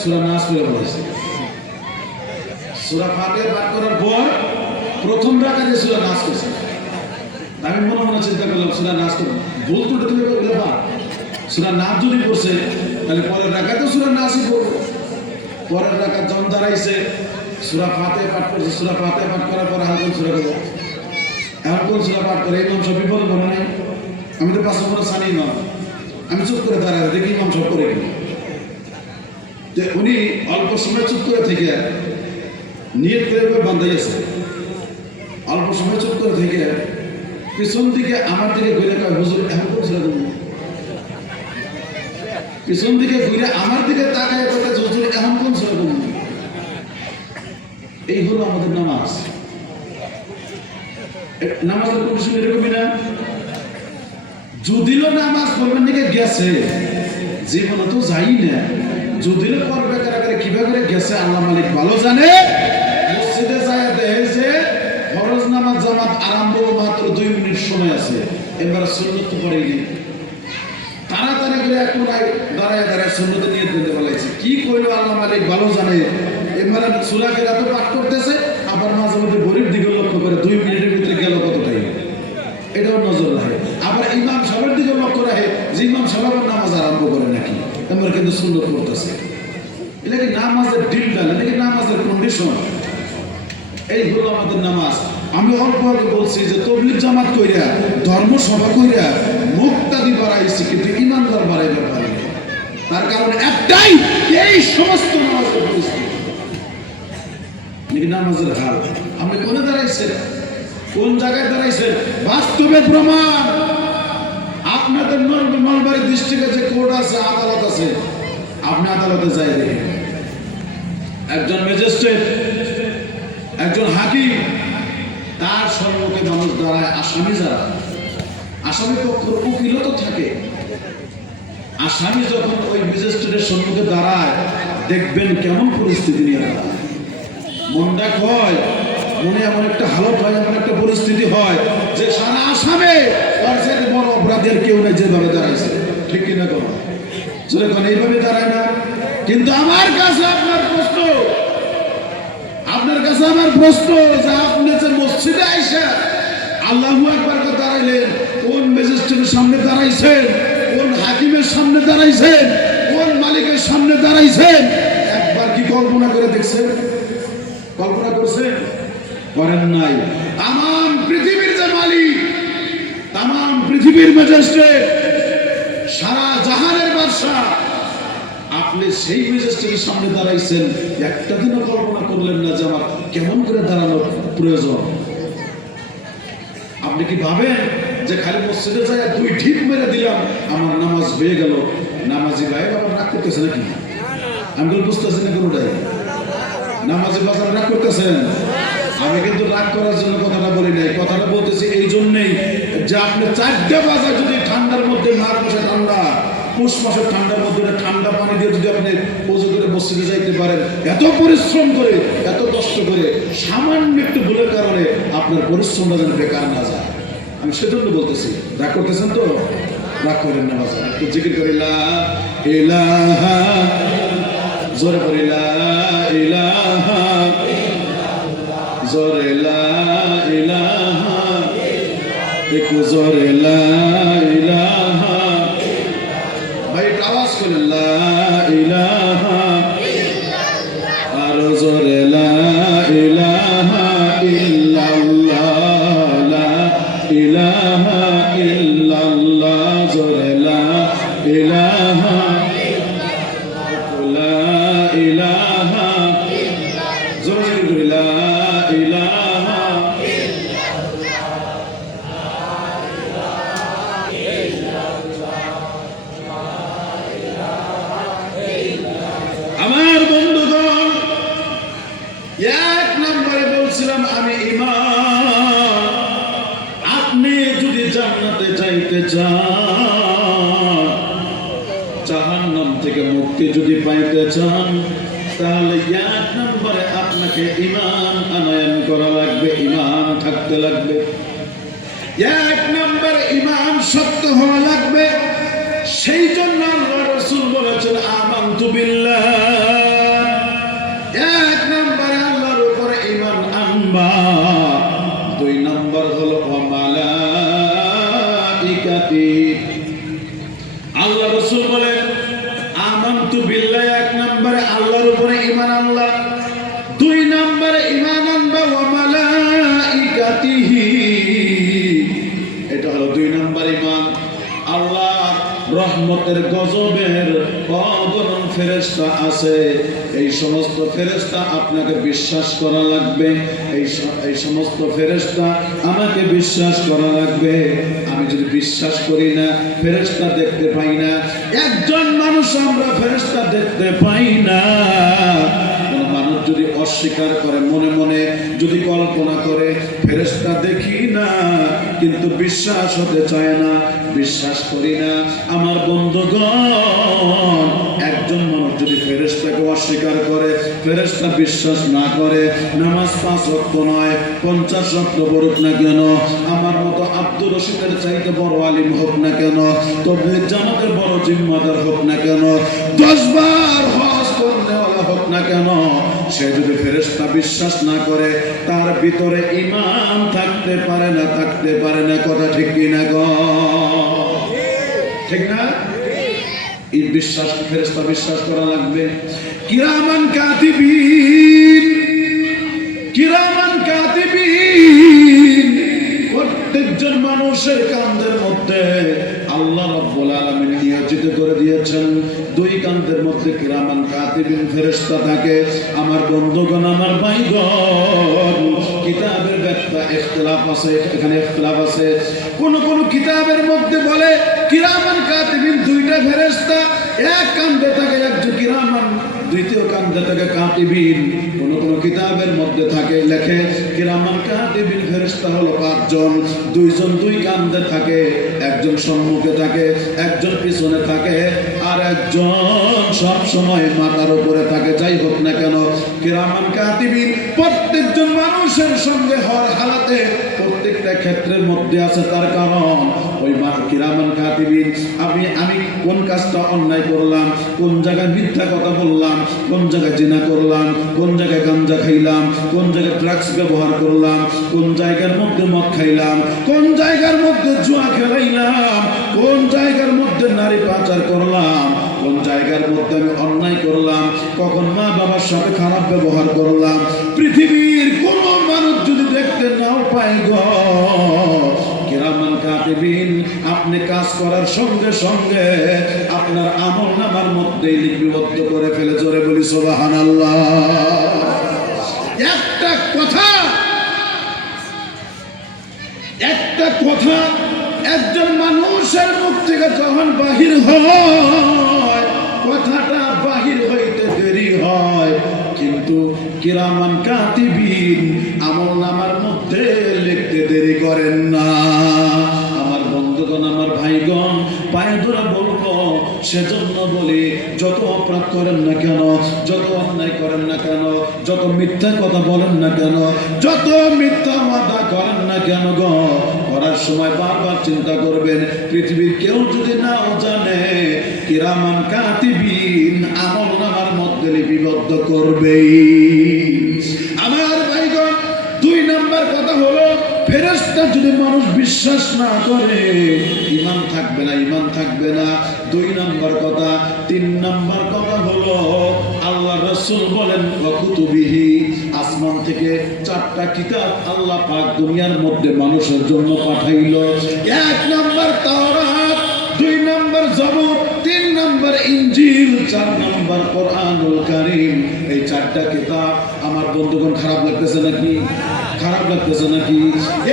সূরা নাস পড়ে পড়েছে। সূরা ফাতিহা পাঠ করার পর প্রথম রাকাতে সূরা নাস করছে। আমি মনে মনে চিন্তা করলাম সূরা নাস করব, ভুল তো তুমি করলে বা সূরা নাস যদি করছে তাহলে পরের রাকাতে সূরা নাসই পড়ব। পরের রাকাত যখন দাঁড়াইছে সূরা ফাতিহা পাঠ করছে, সূরা ফাতিহা পাঠ করার পর হালকুল সূরা করব, হালকুল সূরা পাঠ করে ইমাম সাহেব বিপদ বলে নাই, আমি তো 5 নম্বর সানি ইমাম, আমি চুপ করে দাঁড়ায় দেখি ইমাম সাহেব করে গেল। যে উনি অল্প সময় চুপ করে থেকে নিয়ত করে বান্ধাইছে, অল্প সময় চুপ করে থেকে পিছন দিকে আমার দিকে ঘুরে কয় হুজুর এখন কোন সূরা করব, পিছন দিকে ঘুরে আমার দিকে তাকায় কথা হুজুর এখন কোন সূরা করব। এই হলো আমাদের নামাজ। নামাজের কন্ডিশন এরকমই না, যদিও নামাজ পড়বেন দিকে গেছে, জীবনে তো যাই না, যদিও পড়বে কারাগারে কিভাবে গেছে আল্লাহ মালিক ভালো জানে। মসজিদে যায় দেখে ফরজ নামাজ জামাত আরম্ভ মাত্র 2 মিনিট সময় আছে, এবার সুন্নত পড়েনি, তাড়াতাড়ি করে এখন দাঁড়ায় দাঁড়ায় সুন্নতে নিয়ে দিতে বলেছে। কি কইলো আল্লাহ মালিক ভালো জানে। এবার সূরা কেরাত পাঠ করতেছে, আবার মাঝে মধ্যে গরিব দিকে লক্ষ্য করে 2 মিনিটের ভিতরে গেল কত টাইম, এটাও নজর রাখে। আবার ইমাম সাহেবের দিকে লক্ষ্য রাখে যে ইমাম সাহেব নামাজ আরম্ভ করে নাকি, এবার কিন্তু সুন্নত পড়তেছে। এটা কি নামাজের ডিল ডাল, এটা কি নামাজের কন্ডিশন। এই হলো আমাদের নামাজ। আমি অল্প আগে বলছি যে তবলিগ জামাত কইরা ধর্ম সভা কইরা মুক্তাদি বাড়াইছি, কিন্তু ইমানদার বাড়াইবার পারি না। তার কারণ একটাই, এই সমস্ত নামাজের পরিস্থিতি নামাজের হাল। আপনি কোনে দাঁড়াইছেন, কোন জায়গায় দাঁড়াইছেন, বাস্তবে প্রমাণ। আপনাদের নলবাড়ি ডিস্ট্রিক্টে যে কোর্ট আছে, আদালত আছে, আপনি আদালতে যাই দেখেন, একজন ম্যাজিস্ট্রেট, একজন হাকিম, তার সম্মুখে মানুষ দাঁড়ায়। আসামি যারা, আসামি পক্ষের উকিলও তো থাকে। আসামি যখন ওই ম্যাজিস্ট্রেটের সম্মুখে দাঁড়ায়, দেখবেন কেমন পরিস্থিতি নিয়ে দাঁড়ায়। মনটা কয়, মনে এমন একটা হালত হয়, এমন একটা পরিস্থিতি হয় যে সারা আসামে তার সাথে বড় অপরাধের কেউ নেই যেভাবে দাঁড়াইছে। ঠিক কিনা করো, যেরকম এইভাবে দাঁড়ায় না। কিন্তু আমার কাছে আপনার প্রশ্ন, আপনার কাছে আমার প্রশ্ন, যে আপনি যে মসজিদে আইসা আল্লাহু আকবার করে দাঁড়াইলেন, কোন ম্যাজিস্ট্রেটের সামনে দাঁড়াইছেন, কোন হাকিমের সামনে দাঁড়াইছেন, কোন মালিকের সামনে দাঁড়াইছেন, একবার কি কল্পনা করে দেখছেন? কল্পনা করছেন? করেন নাই। তাম পৃথিবীর যে মালিক, তাম পৃথিবীর ম্যাজিস্ট্রেট, সারা জাহানের বাদশা, আপনি সেই ম্যাজিস্ট্রেটের সামনে দাঁড়াইছেন, একটা দিনও কল্পনা করলেন না যে আমার কেমন করে দাঁড়ানোর প্রয়োজন? আপনি কি ভাবেন যে খালি মসজিদে যাই দুই ঢিপ মেরে দিলাম আমার নামাজ হয়ে গেল? নামাজি ভাই আবার রাগ করতেছে নাকি? আমি বুঝতেছি না কোনোটাই। নামাজি বাজার রাগ করতেছেন? আমি কিন্তু রাগ করার জন্য কথাটা বলি নাই, কথাটা বলতেছি এই জন্যই যে আপনি 4টা বাজার যদি ঠান্ডার মধ্যে, মাঘ মাসে ঠান্ডা, পৌষ মাসের ঠান্ডার মধ্যে ঠান্ডা পানি দিয়ে যদি আপনি পুজো করে মসজিদে যাইতে পারেন, এত পরিশ্রম করে, এত কষ্ট করে, সামান্য একটু ভুলের কারণে আপনার পরিশ্রমটা যেন বেকার না যায়, আমি সেজন্য বলতেছি। রাগ করতেছেন তো? রাগ করেন না বাজার, একটু জিকির করি লা ইলাহা, জোরে করি লা ইলাহা, জোরে লা ইলাহা, একটু জোরে লা ইলাহা, ভাই আওয়াজ করে লা ইলাহা, আর জোরে লা ইলাহা ইল্লাল্লাহ, লা ইলাহা ইল্লাল্লাহ, জোরে লা ইলাহা, লা ইলাহা, জোরে জোরে লা ইলাহা। আমার বন্ধুগণ, 1 নম্বরে বলছিলাম আমি ঈমান। আপনি যদি জান্নাতে যাইতে চান, জাহান্নাম থেকে মুক্তি যদি পাইতে চান, তাহলে 1 নম্বরে আপনাকে ঈমান আনয়ন করা লাগবে, ঈমান থাকতে লাগবে। 1 নম্বর ঈমান শক্ত হওয়া লাগবে। সেই জন্য আল্লাহ রাসূল বলেছেন আমানতু বিল্লাহ। 1 নম্বরে আল্লাহর উপরে ঈমান আনবা। 2 নম্বর হলো ওয়া মালাইকাতি। আল্লাহ রাসূল বলেন আমানতু বিল্লাহ, 1 নম্বরে আল্লাহর উপরে ঈমান আনলা। 2 নম্বরে ঈমান আনবা ওয়া মালাইকাতিহি, এটা হলো 2 নম্বর ঈমান। আল্লাহ রহমতের গজবের অগণন ফেরেশতা আছে, এই সমস্ত ফেরেশতা আপনাকে বিশ্বাস করা লাগবে। এই সমস্ত ফেরেশতা আমাকে বিশ্বাস করা লাগবে। আমি যদি বিশ্বাস করি না, ফেরেশতা দেখতে পাই না, একজন মানুষ আমরা ফেরেশতা দেখতে পাই না, কোন মানুষ যদি অস্বীকার করে, মনে মনে যদি কল্পনা করে ফেরেশতা দেখি না, কিন্তু বিশ্বাস হতে চায় না, বিশ্বাস করি না, আমার বন্ধুগণ, একজন মানুষ যদি ফেরেশতাকে অস্বীকার করে, ফেরেশতা বিশ্বাস না করে, নামাজ 5 ওয়াক্ত নয় 50 ওয়াক্ত পড়ুক না কেন, আমার মতো আব্দুর রশিদের চাইতে বড় আলিম হোক না কেন, তাবলীগ জামাতের বড় জিম্মাদার হোক না কেন, 10 বার হজ করনেওয়ালা হোক না কেন, সে যদি ফেরেশতা বিশ্বাস না করে, তার ভিতরে ঈমান থাকতে পারে না, থাকতে পারে না। কথা ঠিক কি না গো? ঠিক না? এই বিশ্বাস, ফেরেশতা বিশ্বাস করা লাগবে। কিরামান কাতিবিন, কিরামান কাতিবিন, প্রত্যেকজন মানুষের কান্দের মধ্যে আল্লাহ রাব্বুল আলামিন নিয়োজিত করে দিয়েছেন দুই কান্দের মধ্যে কিরামান কাতিবিন ফেরেশতা থাকে। আমার বন্ধুগণ, আমার ভাইগণ, কিতাবের ব্যাখ্যা ইখতিলাফ আছে, এখানে ইখতিলাফ আছে। কোন কোন কিতাবের মধ্যে বলে কিরামান কাতিবিন দুইটা ফেরেশতা, এক কান্দে থাকে একজন কিরামান, দ্বিতীয় কান্দে থাকে কাতিবিন। কোন কোন কিতাবের মধ্যে থাকে লেখে কিরামান কাতিবিন ফেরেশতা হলো 5 জন, দুইজন দুই কান্দে থাকে, একজন সম্মুখে থাকে, একজন পিছনে থাকে, আর একজন সব সময় মাথার উপরে থাকে। যাই হোক না কেন, কিরামান কাতিবিন প্রত্যেকজন মানুষের সঙ্গে হওয়ার হালাতে প্রত্যেকটা ক্ষেত্রের মধ্যে আছে। তার কারণ ওই কিরামান কাতিবিন, আমি কোন কাজটা অন্যায় করলাম, কোন জায়গায় মিথ্যা কথা বললাম, কোন জায়গায় জিনা করলাম, কোন জায়গায় গাঞ্জা খাইলাম, কোন জায়গায় ড্রাগস ব্যবহার করলাম, কোন জায়গার মধ্যে মদ খাইলাম, কোন জায়গার মধ্যে জুয়া খেলাইলাম, কোন জায়গার মধ্যে নারী পাচার করলাম, কোন জায়গার মধ্যে আমি অন্যায় করলাম, কখন মা বাবার সাথে খারাপ ব্যবহার করলাম। পৃথিবীর কোন মানুষ যদি দেখতে নাও পায় গো, কিরামান কাতিবিন আপনি কাজ করার সঙ্গে সঙ্গে আপনার আমলনামার মধ্যেই লিপিবদ্ধ করে ফেলে। জোরে বলি সুবহানাল্লাহ। একটা কথা একজন মানুষের মুখ থেকে যখন বাহির হয়, কথাটা বাহির হইতে দেরি হয়, কিন্তু কিরামান কাতিবিন আমলনামার মধ্যে লিখতে দেরি করেন না। আমার বন্ধুগণ, আমার ভাইগণ, পায়ে ধরে বলবো, সেজন্য বলি, যত অপরাধ করেন না কেন, যত অন্যায় করেন না কেন, যত মিথ্যা কথা বলেন না কেন, যত মিথ্যা ওয়াদা করেন না কেন গো, করার সময় বারবার চিন্তা করবেন, পৃথিবীর কেউ যদি নাও জানে, কিরামান কাতিবিন আমলনামার মধ্যে লিপিবদ্ধ করবেই। আমার ভাইগণ, 2 নম্বর কথা হলো, ফেরেশতা যদি মানুষ বিশ্বাস না করে, ঈমান থাকবে না, ঈমান থাকবে না। 2 নম্বর কথা। 3 নম্বর কথা হলো, আল্লাহ রাসূল বলেন কুতুবিহি, আসমান থেকে 4টা কিতাব আল্লাহ পাক দুনিয়ার মধ্যে মানুষের জন্য পাঠাইলো। 1 নম্বর তাওরাত, 2 নম্বর জবুর, 3 নম্বর ইনজিল, 4 নম্বর কোরআনুল কারীম। এই 4টা কিতাব আমার বন্ধুগণ, খারাপ লাগতেছে নাকি? খারাপ লাগতেছে নাকি?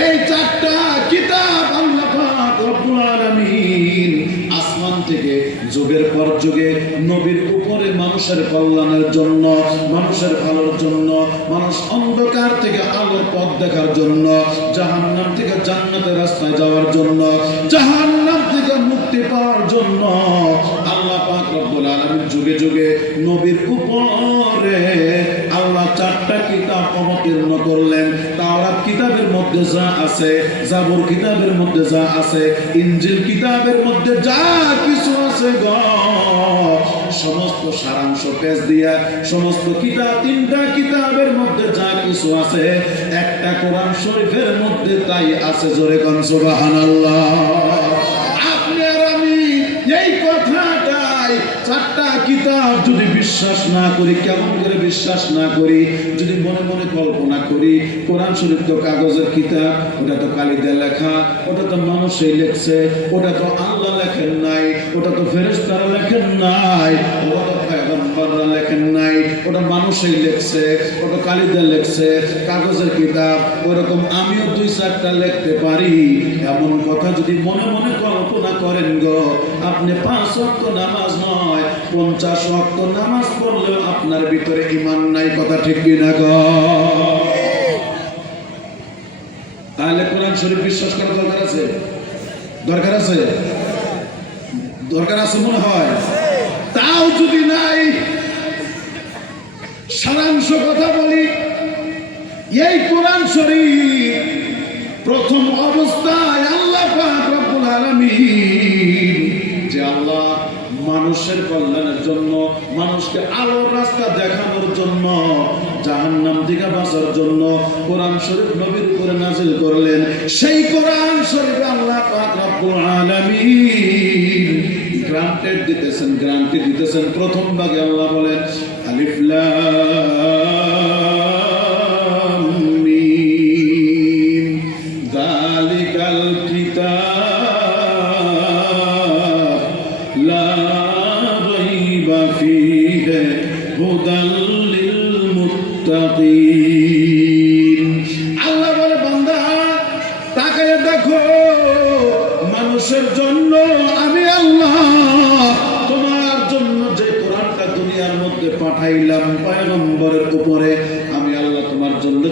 এই 4টা কিতাব আল্লাহ পাক রব্বুল আলামিন আসমান থেকে যুগের পর যুগে নবীর উপরে মানুষের কল্যাণের জন্য, মানুষের ভালোর জন্য, মানুষ অন্ধকার থেকে আলোর পথ দেখার জন্য, জাহান্নাম থেকে জান্নাতের রাস্তায় যাওয়ার জন্য, জাহান্নাম থেকে মুক্তি পাওয়ার জন্য আল্লাহ পাক রব্বুল আলামিন যুগে যুগে নবীর উপরে আল্লাহ 4টা কিতাব অবতীর্ণ করলেন। তাওরাত কিতাবের মধ্যে যা আছে, জাবুর কিতাবের মধ্যে যা আছে, ইনজিল কিতাবের মধ্যে যা কিছু আছে গো, সমস্ত সারাংশ পেজ দিয়া সমস্ত কিতাব, 3টা কিতাবের মধ্যে যা কিছু আছে, একটা কোরআন শরীফের মধ্যে তাই আছে। জোরে কোন সুবহানাল্লাহ। আপনি আর আমি এই কথাটাই, 4টা কিতাব যদি বিশ্বাস না করি, কেমন করে বিশ্বাস না করি, যদি মনে মনে কল্পনা করি, কোরআন শরীফ তো কাগজের কিতাব, ওটা তো কালি দিয়ে লেখা, ওটা তো মানুষই লিখছে, ওটা তো আল্লাহ লেখেন নাই, ওটা তো ফেরেশতারা লেখেন নাই, ওটা তো পয়গম্বররা লেখেন নাই, ওটা মানুষই লিখছে, ওটা কালি দিয়ে লিখছে, কাগজের কিতাব। ওরকম আমিও 2-4টা লিখতে পারি, এমন কথা যদি মনে মনে কল্পনা করেন গো, আপনি 5 ওয়াক্ত নামাজ নয়, 50 ওয়াক্ত নামাজ পড়লেও আপনার ভিতরে ঈমান নাই। কথা ঠিক কি না গো? তাহলে কোরআন শরীফ বিশ্বাস করার দরকার আছে? দরকার আছে? দরকার আছে মনে হয়। তাও যদি নাই, সারাংশ কথা বলি, এই কোরআন শরীফ প্রথম অবস্থায় আল্লাহ পাক রব্বুল আলামিন, যে আল্লাহ মানুষের কল্যাণের জন্য, মানুষকে আলোর রাস্তা দেখানোর জন্য, জাহান্নাম থেকে বাঁচার জন্য কোরআন শরীফ নবীর উপরে নাযিল করলেন। সেই কোরআন শরীফ আল্লাহ পাক রব্বুল আলামিন গ্রান্টেড দিতেছেন, গ্যারান্টি দিতেছেন। প্রথম ভাগে আল্লাহ বলেন আলিফ লাম মিম যালিকাল কিতাব লা রাইবা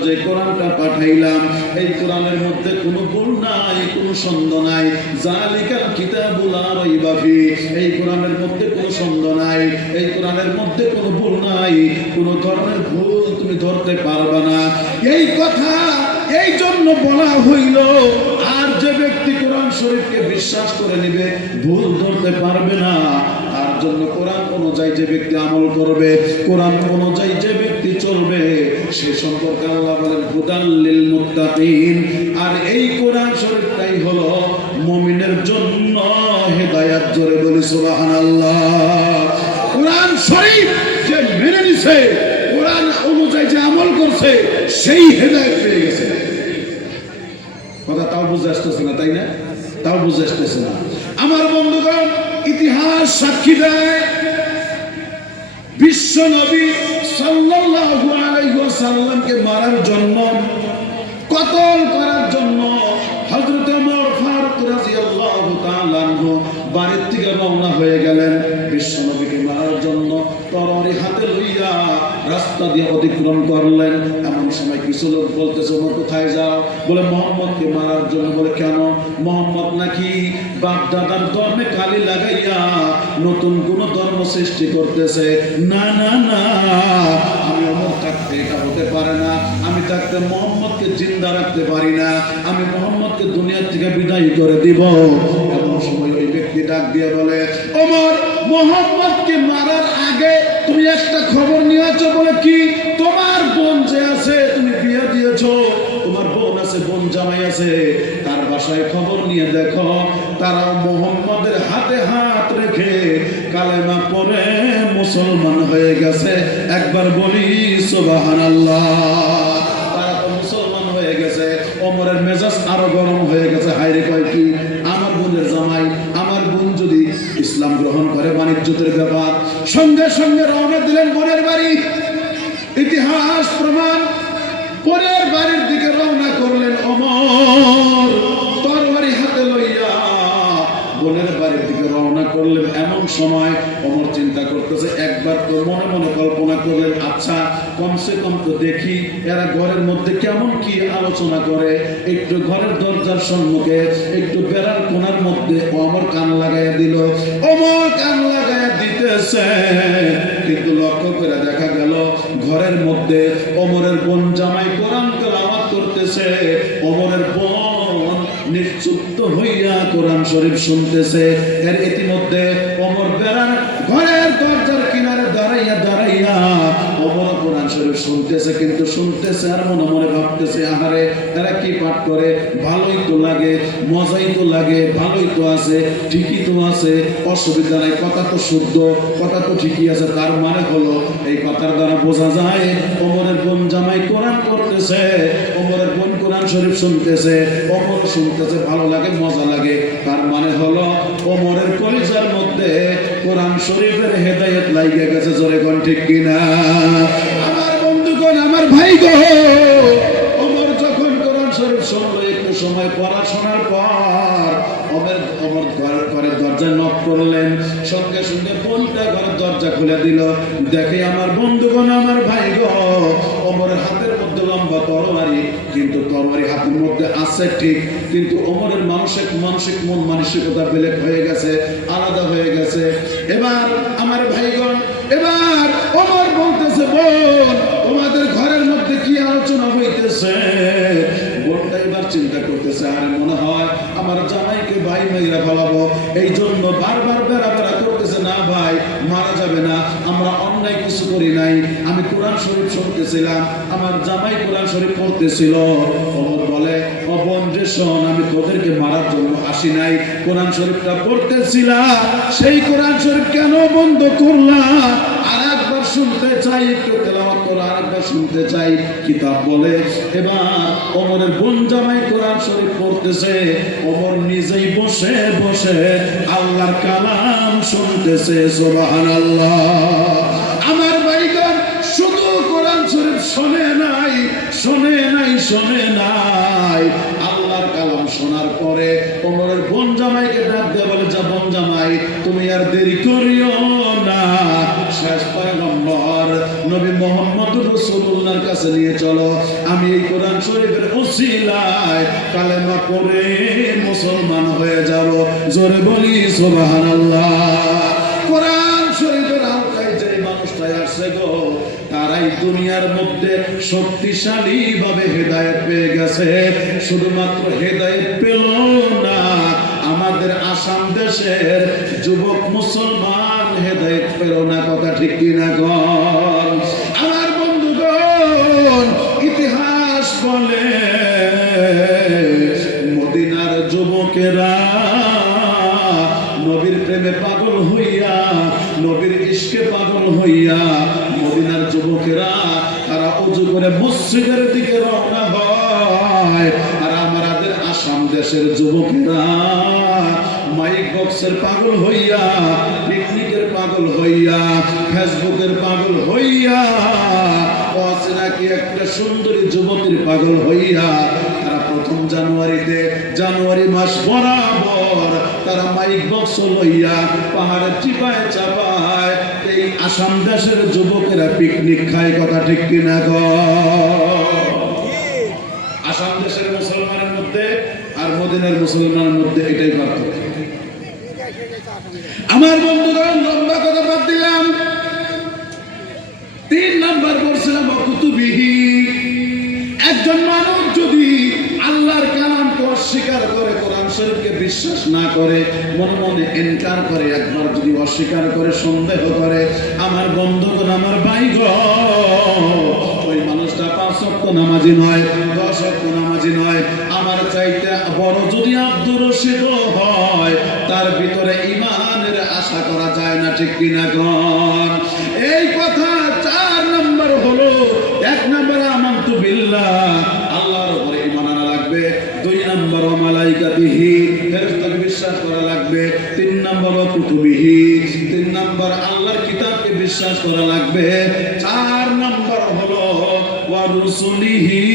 যে কোরআনটা পাঠাইলাম এই কোরআনের মধ্যে কোনো ভুল নাই, কোনো সন্দেহ নাই। জালিকাল কিতাবুল লা রাইবা ফি, এই কোরআনের মধ্যে কোনো সন্দেহ নাই, এই কোরআনের মধ্যে কোনো ভুল নাই, কোনো ধরনের ভুল তুমি ধরতে পারবে না। এই কথা এই জন্য বলা হইল, আর যে ব্যক্তি কোরআন শরীফকে বিশ্বাস করে নিবে, ভুল ধরতে পারবে না। তার জন্য কোরআন অনুযায়ী যে ব্যক্তি আমল করবে, কোরআন অনুযায়ী যে ব্যক্তি চলবে, সে সম্পর্কে আল্লাহ বলেন হুদাল লিল মুত্তাকিন। আর এই কোরআন শরীফটাই হলো মুমিনের জন্য হেদায়েত। জোরে বলি সুবহানাল্লাহ। কোরআন শরীফ যে মেনে নিছে, কোরআন অনুযায়ী যে আমল করছে, সেই হেদায়েত পেয়ে গেছে। কথা তাও বুঝে আসতেছে না, তাই না? তাও বুঝে আসতেছে না। আমার বন্ধুগণ, ইতিহাস সাক্ষী দেয় বিশ্ব নবী সাল্লাল্লাহু আলাইহি ওয়াসাল্লামকে মারার জন্য, কতল করার জন্য হযরত ওমর ফারুক রাদিয়াল্লাহু তাআলা আনহু বাড়ির থেকে রওনা হয়ে গেলেন বিশ্ব নবীকে মারার জন্য। তরবারি হাতে লইয়া রাস্তা দিয়ে অতিক্রম করলেন। এমন সময় কিছু লোক বলতেছে, ওমর কোথায় যাও? বলে মুহাম্মদকে মারার জন্য। বলে কেন? মুহাম্মদ নাকি বাপ দাদার ধর্মে কালি লাগাইয়া নতুন কোন ধর্ম সৃষ্টি করতেছে। না না না, আমি ওমর থাকতে এটা হতে পারে না। আমি থাকতে মুহাম্মদকে জিন্দা রাখতে পারি না। আমি মুহাম্মদকে দুনিয়া থেকে বিদায় করে দিব। এমন সময় ওই ব্যক্তি ডাক দিয়ে বলে, ওমর, মুহাম্মদকে মারার আগে তুমি একটা খবর নিয়েছো। বলে কি? তোমার বোন যে আছে, তুমি বিয়ে দিয়েছো, তোমার বোন আছে, বোন জামাই আছে, তার বাসায় খবর নিয়ে দেখো, তারা মুহাম্মদের হাতে হাত রেখে কালেমা পড়ে মুসলমান হয়ে গেছে। একবার বলি সুবহানাল্লাহ। তারা তো মুসলমান হয়ে গেছে। ওমরের মেজাজ আরো গরম হয়ে গেছে। হায়রে, কয় কি? আমার বোনের জামাই, আমার বোন যদি ইসলাম গ্রহণ করে, বাণিজ্যের ব্যাপার। সঙ্গে সঙ্গে রওনা দিলেন বোনের বাড়ি। ইতিহাস প্রমাণ, বোনের বাড়ির দিকে রওনা করলেন ওমর, তরবারি হাতে লইয়া বোনের বাড়ির দিকে রওনা করলেন। এমন সময় ওমর চিন্তা করতেছে, একবার তো মনে মনে কল্পনা করলেন, আচ্ছা কমসে কম তো দেখি এরা ঘরের মধ্যে কেমন কি আলোচনা করে। একটু ঘরের দরজার সম্মুখে, একটু বেড়ার কোণার মধ্যে ওমর কান লাগাইয়া দিল। ওমর কান লাগাইয়া দিতেছে, কিন্তু লক্ষ্য করে দেখা গেল ঘরের মধ্যে ওমরের বোন জামাই কোরআন তেলাওয়াত করতেছে। ওমরের বোন নিশ্চুপ্ত হইয়া কোরআন শরীফ শুনতেছে। এর ইতিমধ্যে ওমর বেড়ার ঘরের দরজার কিনারে দাঁড়াইয়া দাঁড়াইয়া ওমর কোরআন শরীফ শুনতেছে। কিন্তু শুনতেছে আর মনে মনে ভাবতেছে, আহারে এরা কি পাঠ করে, ভালোই তো লাগে, মজাই তো লাগে, ভালোই তো আছে, ঠিকই তো আছে, অসুবিধা নাই, কথা তো শুদ্ধ, কথা তো ঠিকই আছে। তার মানে হলো এই কথার দ্বারা বোঝা যায় ওমরের বোন জামাই কোরআন পড়তেছে, ওমরের বোন কোরআন শরীফ শুনতেছে, ওমর শুনতেছে, ভালো লাগে, মজা লাগে। তার মানে হলো ওমরের কলিজার মধ্যে কোরআন শরীফের হেদায়েত লাগিয়ে গেছে। জোরে কোন ঠিক কিনা? আমার বন্ধুগণ, আমার ভাই গো, ওমর যখন কোরআন শরীফ শুনলো, একটু সময় পড়াশোনার পর ওমর ঘরের দরজায় নক করলেন। সঙ্গে সঙ্গে বোনটা ঘরের দরজা খুলে দিল। দেখে আমার বন্ধুগণ, আমার ভাই গো, ওমরের হাতের মধ্যে লম্বা তরবারি, কিন্তু তরবারি হাতের মধ্যে আছে ঠিক, কিন্তু ওমরের মানসিক মন মানসিকতা বেলেগ হয়ে গেছে, আলাদা হয়ে গেছে। এবার আমার ভাইগণ, এবার ওমর বলতেছে, বোন, তোমাদের ঘরের মধ্যে কি আলোচনা হইতেছে? বোনটা এবার চিন্তা করতেছে, আরে মনে হয় আমার জামাইকে ভাই মাইরা ফেলাবো, এই জন্য বারবার বেড়া করতেছে। না ভাই, মারা যাবে না, আমরা অন্যায় কিছু করি নাই, আমি কোরআন শরীফ শুনতেছিলাম, আমার জামাই কোরআন শরীফ পড়তেছিল। ওমর বলে, ও বোন রে শোন, আমি তোদেরকে মারার জন্য আসি নাই, কোরআন শরীফটা পড়তেছিলাম, সেই কোরআন শরীফ কেন বন্ধ করলাম? আর একবার শুনতে চাই, একটু তেলাওয়াত করো, আর একবার শুনতে চাই। কিতাব বলে এবার ওমরের বোন জামাই কোরআন শরীফ পড়তেছে, ওমর নিজেই বসে বসে আল্লাহর কালাম শুনতেছে। সুবহানাল্লাহ। আমার ভাইগণ, শুধু কোরআন শরীফ শোনে নাই, আল্লাহর কালাম শোনার পরে ওমরের বোন জামাইকে ডাক দিয়ে বলে, যা বোন জামাই, তুমি আর দেরি করিও না, শেষ পয়গম্বর নবী মুহাম্মদ রাসূলুল্লাহর কাছে নিয়ে চলো। আমি এই কোরআন শরীফের ওসিলায় কালেমা পড়ে মুসলমান হয়ে যাব। জোরে বলি সুবহানাল্লাহ। কোরআন শরীফের আওতায় যে মানুষটাই আসছে গো, তারাই দুনিয়ার মধ্যে শক্তিশালী ভাবে হেদায়েত পেয়ে গেছে। শুধুমাত্র হেদায়েত পেল না, আমাদের আসাম দেশের যুবক মুসলমান হেদায়েত পেল না। কথা ঠিক কিনা গণ? আমার বন্ধুগণ, ইতিহাস বলে মদিনার যুবকেরা নবীর প্রেমে পাগল হইয়া, নবীর ইশকে পাগল হইয়া, মদিনার যুবকেরা তারা ওযু করে মসজিদের দিকে রওনা হয়। আর আমাদের আসাম দেশের যুবকেরা মাইক বক্সের পাগল হইয়া, পিকনিকের পাগল হইয়া, ফেসবুকের পাগল হইয়া, অচেনা কি একটা সুন্দরী যুবতীর পাগল হইয়া তারা প্রথম জানুয়ারিতে, জানুয়ারি মাস বরাবর তারা মাইক বক্স লইয়া পাহাড়ের চিপায় চাপায় এই আসাম দেশের যুবকেরা পিকনিক খায়। কথা ঠিক কিনা গো? আসাম দেশের মুসলমানের মধ্যে আর মদিনার মুসলমানের মধ্যে এটাই পার্থক্য। আমার বন্ধুগণ, লম্বা কথা বাদ দিলাম। 3 নাম্বার বলছিলাম কুতুবিহি। একজন মানুষ যদি আল্লাহর কালামকে অস্বীকার করে, কোরআন শরীফকে বিশ্বাস না করে, মনে মনে ইনকার করে, একবার যদি অস্বীকার করে, সন্দেহ করে, আমার বন্ধুগণ, আমার ভাইগণ, ওই মানুষটা 5 ওয়াক্ত নামাজি নয়, 10 ওয়াক্ত নামাজি নয়। আমার চাইতে বড় যদি আব্দুর রশিদ হয়, তার ভিতরে ঈমানের আশা করা যায় না। ঠিক কিনা গণ? এই কথা 4 নাম্বার হলো। 1 নাম্বার আমানতু বিল্লাহ, আল্লাহর উপরে ঈমান আনা লাগবে। 2 নাম্বার মালাইকাতিহি, ফেরেশতাকে বিশ্বাস করা লাগবে। 3 নাম্বার কুতুবিহি, 3 নাম্বার আল্লাহর কিতাবকে বিশ্বাস করা লাগবে। 4 নাম্বার হলো ওয়া রুসুলিহি,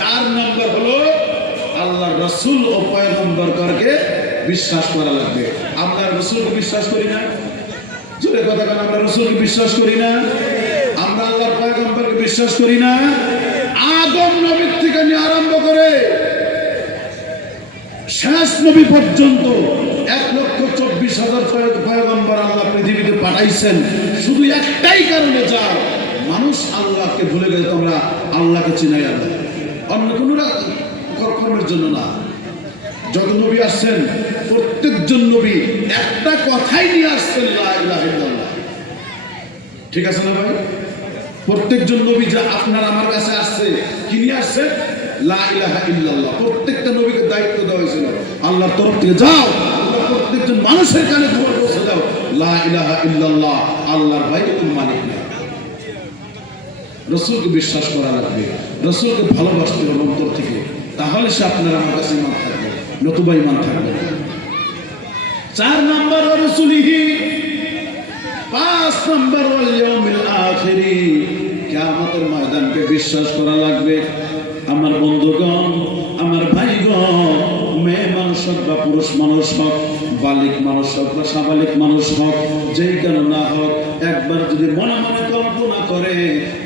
4 নাম্বার হলো আল্লাহর রাসূল ও পয়গম্বরকে বিশ্বাস করা লাগবে। আমরা রাসূলকে বিশ্বাস করি না? জোরে কথা বলেন, আমরা রাসূলকে বিশ্বাস করি না? আমরা আল্লাহর পয়গম্বরকে বিশ্বাস করি না? আদম নবীর থেকে নিয়ে আরম্ভ করে শেষ নবী পর্যন্ত 1,24,000 পয়গম্বর আল্লাহ পৃথিবীতে পাঠাইছেন শুধু একটাই কারণে, যা মানুষ আল্লাহকে ভুলে গেছে। তোমরা আল্লাহকে চিনাই না, অন্য কোনো কর্মের জন্য না। যত নবী আসছেন প্রত্যেকজন নবী একটা কথাই নিয়ে আসছেন, লা ইলাহা ইল্লাল্লাহ। ঠিক আছে না ভাই? প্রত্যেকজন নবী যা আপনার আমার কাছে আসছে, কি নিয়ে আসছে? লা ইলাহা ইল্লাল্লাহ। প্রত্যেকটা নবীকে দায়িত্ব দেওয়া হয়েছিল আল্লাহর তরফ থেকে, যাও আল্লাহ প্রত্যেকজন মানুষের কানে খবর পৌঁছে দাও, লা ইলাহা ইল্লাল্লাহ, আল্লাহর ভাই কোনো মালিক নেই। রাসূলকে বিশ্বাস করা লাগবে, রাসূলকে ভালোবাসতে হবে অন্তর থেকে, তাহলে সে আপনার আমার কাছে ঈমান থাকবে, নতুবা ঈমান থাকবে না। 4 নাম্বার রাসূলিহি, 5 নাম্বার ওয়াল ইয়াউমিল আখিরি, কিয়ামতের ময়দানকে বিশ্বাস করা লাগবে। আমার বন্ধুগণ, আমার ভাইগণ, মেয়ে মানুষ হোক বা পুরুষ মানুষ হোক, বালিক মানুষ হোক বা সাবালিক মানুষ হোক, যেই কেন না হোক, একবার যদি মনে মনে কল্পনা করে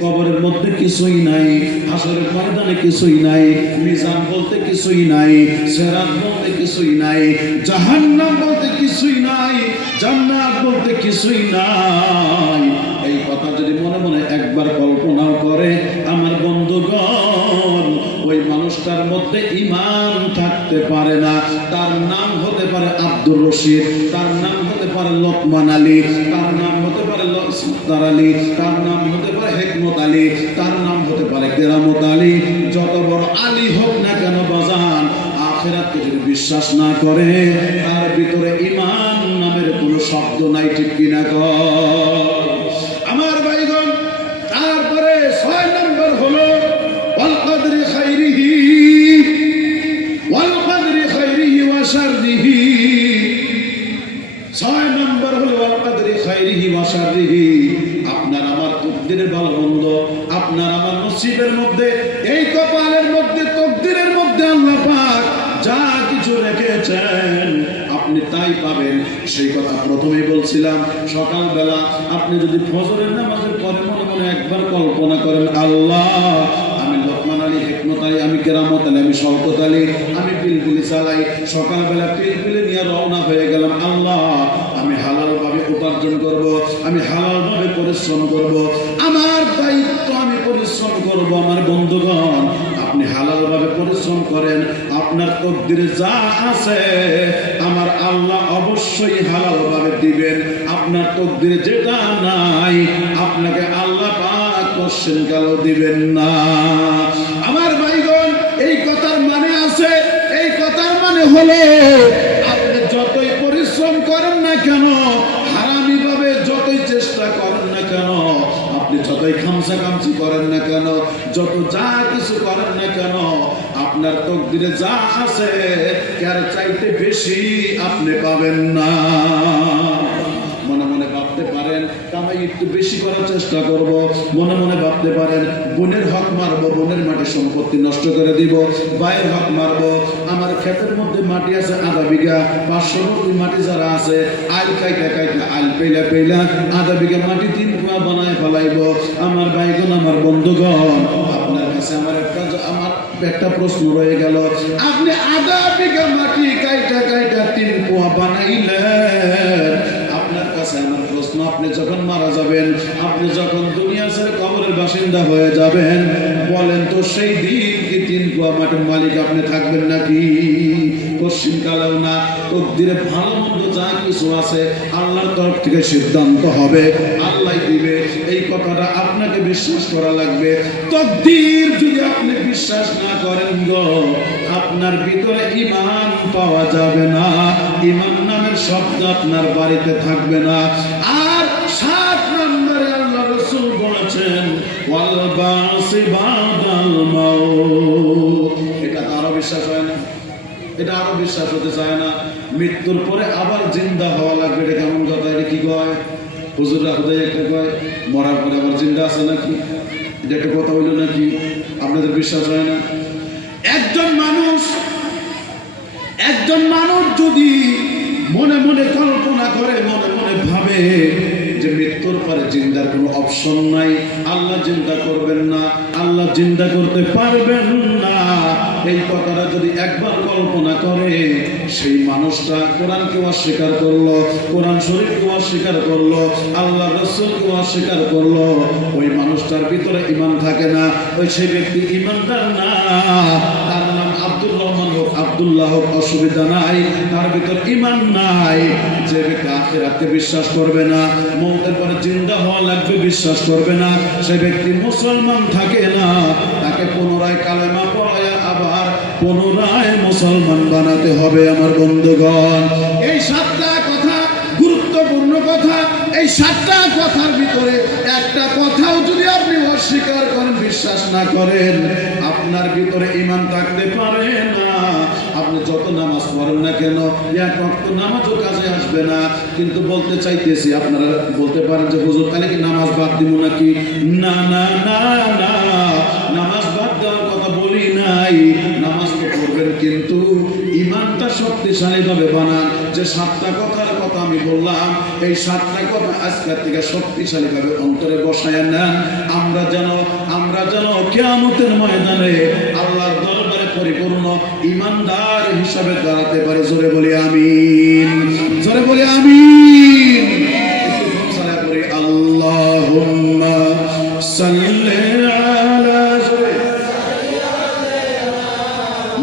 কবরের মধ্যে কিছুই নাই, হাসরের ময়দানে কিছুই নাই, মিজান বলতে কিছুই নাই, সিরাত বলতে কিছুই নাই, জাহান্নাম বলতে কিছুই নাই, জান্নাত বলতে কিছুই নাই, এই কথা যদি মনে মনে একবার কল্পনাও করে, আমার বন্ধুগণ, ওই মানুষটার মধ্যে ঈমান থাকতে পারে না। তার নাম হতে পারে আব্দুর রশিদ, তার নাম হতে পারে লোকমান আলী, তার নাম হতে পারে লস্কর আলী, তার নাম হতে পারে হিকমত আলী, তার নাম হতে পারে কেরামত আলী। যত বড় আলী হোক না কেন বাজান, আখিরাতকে যদি বিশ্বাস না করে, তার ভিতরে ঈমান নামের কোনো শব্দ নাই। ঠিক কিনা গো আমার ভাইগণ? তারপরে 6 নম্বর হলো ওয়াল কদরি খাইরিহি ওয়াল কদরি খাইরিহি ওয়া শাররিহি। 6 নম্বর হলো ওয়াল কদরি খাইরিহি ওয়া শাররিহি। আপনার আমার তকদিরের ভালো মন্দ, আপনার আমার নসিবের মধ্যে, এই কপালের মধ্যে, তকদিরের মধ্যে আল্লাহ পাক যা কিছু রেখেছেন আপনি তাই পাবেন। সেই কথা প্রথমেই বলছিলাম, সকালবেলা আপনি যদি ফজরের নামাজের পরে মনে মনে একবার কল্পনা করেন, আল্লাহ আমি লোকমান আলী, হিকমত আলী, আমি কেরামত আলী, আমি শওকত আলী, আমি পিলপিলি চালাই, সকালবেলা পিলপিলি নিয়ে রওনা হয়ে গেলাম। আল্লাহ আমি হালালভাবে উপার্জন করব, আমি হালালভাবে পরিশ্রম করব, আমার দায়িত্ব আমি পরিশ্রম করব। আমার বন্ধুগণ, আপনি হালালভাবে পরিশ্রম করেন, আপনার তকদিরে যা আছে আমার আল্লাহ অবশ্যই হালালভাবে দিবেন। আপনার তকদিরে যেটা নাই আপনাকে আল্লাহ পাক কোশ্চেন কালও দিবেন না। আমার ভাইগণ, এই কথার মানে আছে, এই কথার মানে হলো আপনি যতই পরিশ্রম করেন না কেন, হারামি ভাবে যতই চেষ্টা করেন না কেন, আপনি যতই খামসা খামসি করেন না কেন, যত যা কিছু করেন না কেন, আপনার তকদিরে যা আছে এর চাইতে বেশি আপনি পাবেন না। মনে মনে ভাবতে পারেন কামাই একটু বেশি করার চেষ্টা করব, মনে মনে ভাবতে পারেন বোনের হক মারবো, বোনের মাটি সম্পত্তি নষ্ট করে দিব, ভাইয়ের হক মারবো, আমার ক্ষেতের মধ্যে মাটি আছে আধা বিঘা, 500 মূর্তি মাটি যারা আছে আইল কাইটা কাইটা আইল পেইলা পেইলা আধা বিঘা মাটি 3 কুয়া বানায় ফেলাইব। আমার ভাইগণ, আমার বন্ধুগণ, আপনার কাছে আমার একটা প্রশ্ন রয়ে গেল, আপনি আধা বিঘা মাটি কাইটা কাইটা 3 কুয়া বানাইলেন, আপনার কাছে আমার প্রশ্ন, আপনি যখন মারা যাবেন, আপনি যখন দুনিয়া ছেড়ে কবরের বাসিন্দা হয়ে যাবেন, বলেন তো সেই দিন কি 3 কুয়া মাটির মালিক আপনি থাকবেন নাকি? পশ্চিম কালেও না। তকদিরে ভালো মন্দ যা কিছু আছে আল্লাহর তরফ থেকে সিদ্ধান্ত হবে, আল্লাহ দিবে। এই কথাটা আপনাকে বিশ্বাস করা লাগবে। তকদির যদি আপনি বিশ্বাস না করেন গো, আপনার ভিতরে ঈমান পাওয়া যাবে না, ঈমান নামের শব্দ আপনার বাড়িতে থাকবে না। আর 7 নম্বরে আল্লাহ রাসূল বলেছেন, ওয়াল বাসি বাদাল মাউত। এটা আরো বিশ্বাস হয় না? এটা আরো বিশ্বাস হতে চায় না। মৃত্যুর পরে আবার জিন্দা হওয়া লাগবে, এটা কেমন কথা? এটা কি কয় হুজুররা? হুদাই একটা কয় মরার পরে আবার জিন্দা আছে নাকি? এটা একটা কথা হইল নাকি? আপনাদের বিশ্বাস হয় না? একজন মানুষ যদি মনে মনে কল্পনা করে, মনে মনে ভাবে যে মৃত্যুর পরে জিন্দার কোনো অপশন নাই, আল্লাহ জিন্দা করবেন না, আল্লাহ জিন্দা করতে পারবেন না, এই কথাটা যদি একবার কল্পনা করে, সেই মানুষটা কোরআনকেও অস্বীকার করলো, কোরআন শরীফকেও অস্বীকার করলো, আল্লাহ রাসূলকেও অস্বীকার করলো, ওই মানুষটার ভিতরে ঈমান থাকে না, ওই সেই ব্যক্তি ঈমানদার না। তার নাম আব্দুর রহমান হোক, আব্দুল্লাহ হোক, অসুবিধা নাই, তার ভিতর ঈমান নাই। যে ব্যক্তি আখিরাতকে বিশ্বাস করবে না, মওতের পরে জিন্দা হওয়া লাগবে বিশ্বাস করবে না, সে ব্যক্তি মুসলমান থাকে না। তাকে পুনরায় কালেমা পড়ায়া আবার পুনরায় মুসলমান বানাতে হবে। আমার বন্ধুগণ, এই 7টা কথা গুরুত্বপূর্ণ কথা। এই 7টা কথার ভিতরে একটা কথাও যদি আপনি অস্বীকার করেন, বিশ্বাস না করেন, আপনার ভিতরে ঈমান থাকতে পারে না। আপনি যত নামাজ পড়েন না কেন, এক ওয়াক্ত নামাজও কাজে আসবে না। কিন্তু বলতে চাইতেছি, আপনারা বলতে পারেন যে হুজুর তাহলে কি নামাজ বাদ দিব নাকি? না না না না, নামাজ বাদ দেওয়ার কথা বলি নাই। নামাজ তো পড়বেন, কিন্তু ঈমানটা শক্তিশালী ভাবে বানান। যে 7টা কথার কথা আমি বললাম, এই 7টা কথা আজকের থেকে শক্তিশালী ভাবে অন্তরে বসায় নেন। আমরা যেন কিয়ামতের ময়দানে আল্লাহর দরবারে পরিপূর্ণ ঈমানদার হিসাবে দাঁড়াতে পারি। জোরে বলি আমিন, জোরে বলি আমিন। একটু সালাত করি, আল্লাহুম্মা সাল্লি আলা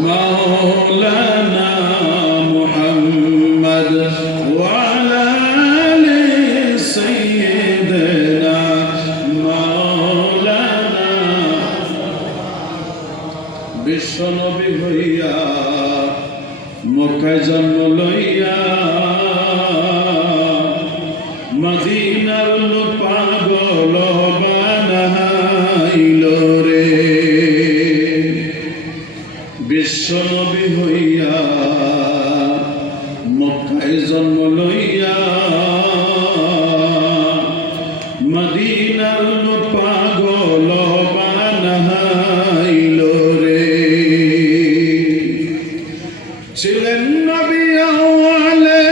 মাওলানা মুহাম্মদ ওয়া আলা আলি সাইয়্যিদিনা মাওলানা। বিশ্বনবী হইয়া মক্কায় জন্ম লইয়া মদিনার লোক পাগল বানাইল রে। বিশ্বনবী হইয়া মক্কায় জন্ম লইয়া মদিনার লোক পাগল বানাইল রে। ছিলেন নবী আউয়ালে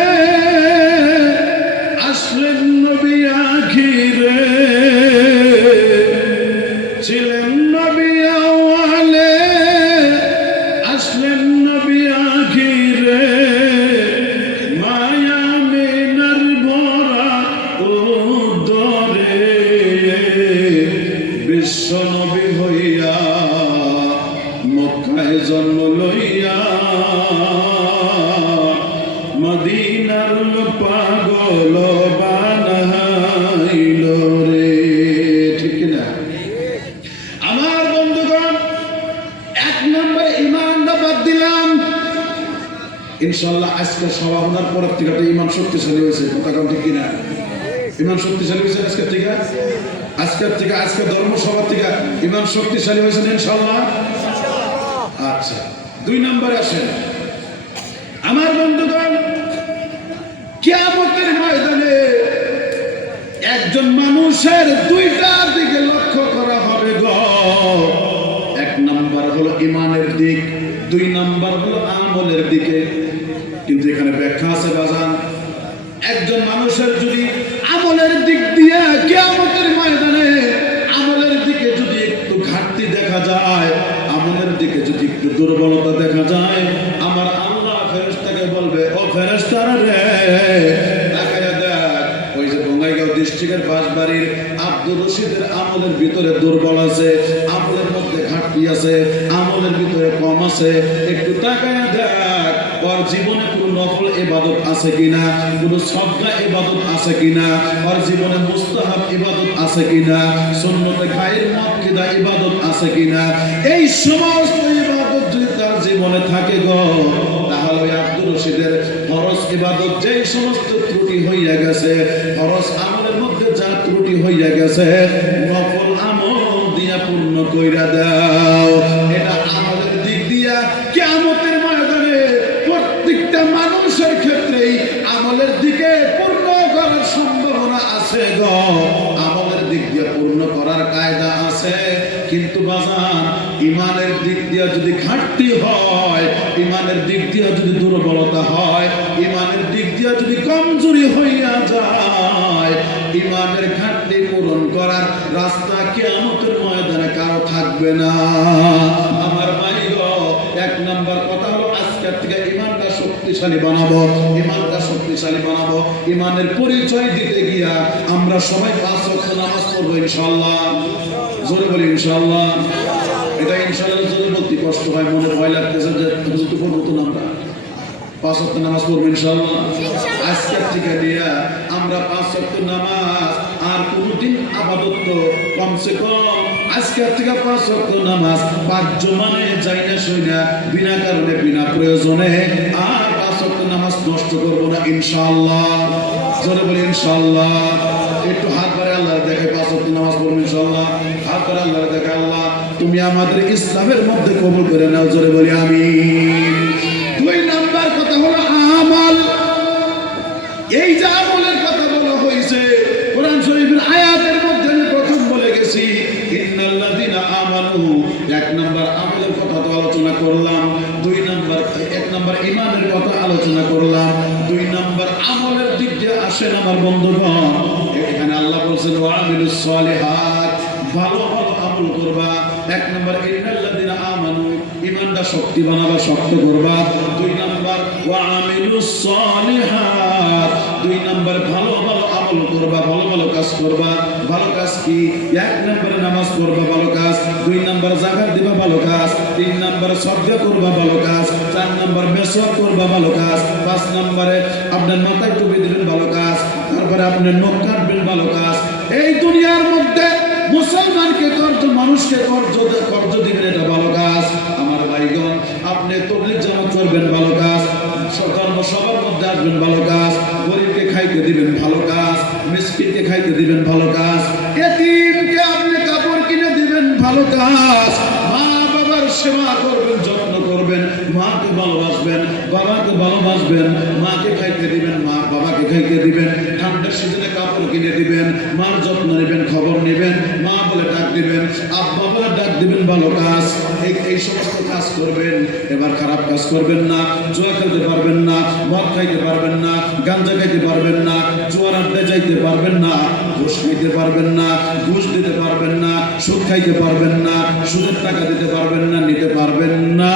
ছিলেন নবী আওয়ালে, আসলেন নবী আখিরে, মায়া মিনার ভরা উদরে, বিশ্ব নবী হইয়া মক্কায় জন্ম লইয়া, মদিনার পাগল বানাইল রে। ঠিক না? আমার বন্ধুগণ, এক নম্বর ইমানটা বাদ দিলাম। ইনশাআল্লাহ আজকে সভাপনার পরের থেকে ইমান শক্তিশালী হয়েছে। কথা কম ঠিক কিনা? ইমান শক্তিশালী হয়েছে আজকের থেকে। আজকে ধর্মসভা থেকে ইমান শক্তিশালী হয়েছেন ইনশাআল্লাহ। আচ্ছা, 2 নম্বরে আসেন। আমার বন্ধুগণ, কিয়ামতের ময়দানে একজন মানুষের 2টা দিকে লক্ষ্য করা হবে গো। 1 নাম্বার হলো ইমানের দিক, 2 নাম্বার হলো আমলের দিকে। কিন্তু এখানে ব্যাখ্যা আছে বাজান। একজন মানুষের যদি আমলের দিক দিয়ে কিয়ামতের ময়দানে আমলের দিকে যদি একটু ঘাটতি দেখা যায়, আমলের দিকে যদি একটু দুর্বলতা দেখা যায়, আমার আল্লাহ ফেরেশতাকে বলবে, ও ফেরেশতারা রে, তাকায়া দেখ, ওই যে বঙ্গাইগাঁও ডিস্ট্রিক্টের বাঁশবাড়ির আব্দুর রশিদের আমলের ভিতরে দুর্বল আছে, আমলের মধ্যে ঘাটতি আছে, আমলের ভিতরে কম আছে, একটু তাকায়া দেখ ওর জীবনে কোনো নফল ইবাদত আছে কিনা, কোনো সদকা ইবাদত আছে কিনা, ওর জীবনে মুস্তাহাব ইবাদত আছে কিনা, সুন্নতে গায়ের মুআক্কিদা ইবাদত আছে কিনা। এই সমস্ত ইবাদত যদি তার জীবনে থাকে গো, তাহলে ওই আব্দুর রশিদের ফরজ ইবাদত যেই সমস্ত ত্রুটি হইয়া গেছে, ফরজ আমলের মধ্যে যা ত্রুটি হইয়া গেছে, নফল আমল দিয়া পূর্ণ কইরা দাও। এটা আমলের দিক দিয়া কিয়ামতের ময়দানে প্রত্যেকটা মানুষের ক্ষেত্রেই আমলের দিকে পূর্ণ করার সম্ভাবনা আছে গো। আমলের দিক দিয়ে পূর্ণ করার কায়দা আছে, কিন্তু বাজান ইমানের দিক দিয়ে যদি ঘাটতি হয়, ইমানের দিক দিয়ে যদি দুর্বলতা হয়, ইমানের দিক দিয়ে যদি কমজোরি হইয়া যায়, ইমানের ঘাটতি পূরণ করার রাস্তা কিয়ামতের ময়দানে কারো থাকবে না। আমার ভাই গো, 1 নাম্বার কথা হলো আজকের থেকে ইমানটা শক্তিশালী বানাবো, ইমানটা শক্তিশালী বানাবো। ইমানের পরিচয় দিতে গিয়া আমরা সবাই 5 ওয়াক্ত নামাজ পড়বো ইনশাআল্লাহ। জোরে বলি ইনশাআল্লাহ। এটা ইনশাআল্লাহ জোরে বলতে কষ্ট হয়, মনে ভয় লাগতেছে যে হুজুর তো পড়বো তো আমরা 5 ওয়াক্ত নামাজ পড়বো ইনশাআল্লাহ। আজকের থেকে নিয়ে আমরা 5 ওয়াক্ত নামাজ আর কোনদিন আবাদত তো কমসে কম আজকের থেকে 5 ওয়াক্ত নামাজ 5 জমানে যাই না শুই না, বিনা কারণে বিনা প্রয়োজনে আর 5 ওয়াক্ত নামাজ নষ্ট করবো না ইনশাআল্লাহ। জোরে বলি ইনশাআল্লাহ। একটু হাত বাড়ে আল্লাহ দেখে 5 ওয়াক্ত নামাজ পড়বো ইনশাআল্লাহ। হাত বাড়ে আল্লাহ দেখে, আল্লাহ তুমি আমাদের ইসলামের মধ্যে কবুল করে নাও। জোরে বলি আমিন। 2 নাম্বার কথা হলো আমল। এই যে আমলের কথা বলা হয়েছে কোরআন শরীফের আয়াতের মধ্যে আমি প্রথম বলে গেছি, ইন্নাল্লাযীনা আমানু। 1 নাম্বার আমলের কথা তো আলোচনা করলাম, 2 নাম্বার 1 নাম্বার ঈমানের কথা আলোচনা করলাম, 2 নাম্বার আমলের দিক দিয়ে আসেন আমার বন্ধুগণ। এখানে আল্লাহ বলেছেন ওয়া আমিলুস সালিহাত, ভালো ভালো আমল করবা। 1 নাম্বার ইন্নাল্লাযীনা আমানু, ঈমানটা শক্তি বানাবা, শক্ত করবা। 2 নাম্বার ওয়া আমিলুস সালিহাত, 2 নাম্বার ভালো ভালো আমল করবা, ভালো ভালো কাজ করবা। ভালো কাজ কি? 1 নম্বরে নামাজ পড়বা, ভালো কাজ। 2 নম্বর যাকাত দিবা, ভালো কাজ। 3 নম্বরে সদকা করবা, ভালো কাজ। 4 নম্বর মেসওয়াক করবা, ভালো কাজ। 5 নম্বরে আপনার মাথায় টুপি দিবেন, ভালো কাজ। তারপরে আপনি নখ কাটবেন, ভালো কাজ। এই দুনিয়ার মধ্যে মুসলমানকে কর্জ, মানুষকে কর্জ দিবেন, এটা ভালো কাজ। আমার ভাইগণ, আপনি তাবলীগ জামাত করবেন, ভালো কাজ। কর্ম সবার মধ্যে আসবেন, ভালো কাজ। গরিবকে খাইতে দিবেন, ভালো কাজ। মিসকিনকে খাইতে দিবেন, ভালো কাজ। এতিমকে আপনি কাপড় কিনে দিবেন, ভালো কাজ। মা বাবার সেবা করবেন, যত্ন করবেন, মাকে ভালোবাসবেন, বাবাকে ভালোবাসবেন, মাকে খাইতে দিবেন, মা বাবাকে খাইতে দিবেন। ঠান্ডার সিজনে কাপড় কিনে দিবেন, মার যত্ন নেবেন, খবর নেবেন, মা বলে ডাক দিবেন, আব্বা বলে ডাক দিবেন, ভালো কাজ। এই সমস্ত কাজ করবেন। এবার খারাপ কাজ করবেন না, জুয়া খেলতে পারবেন না, মদ খাইতে পারবেন না, গাঁজা খাইতে পারবেন না, জুয়ার আড্ডায় যাইতে পারবেন না, ঘুষ খাইতে পারবেন না, ঘুষ দিতে পারবেন না, সুদ খাইতে পারবেন না, সুদের টাকা দিতে পারবেন না, নিতে পারবেন না।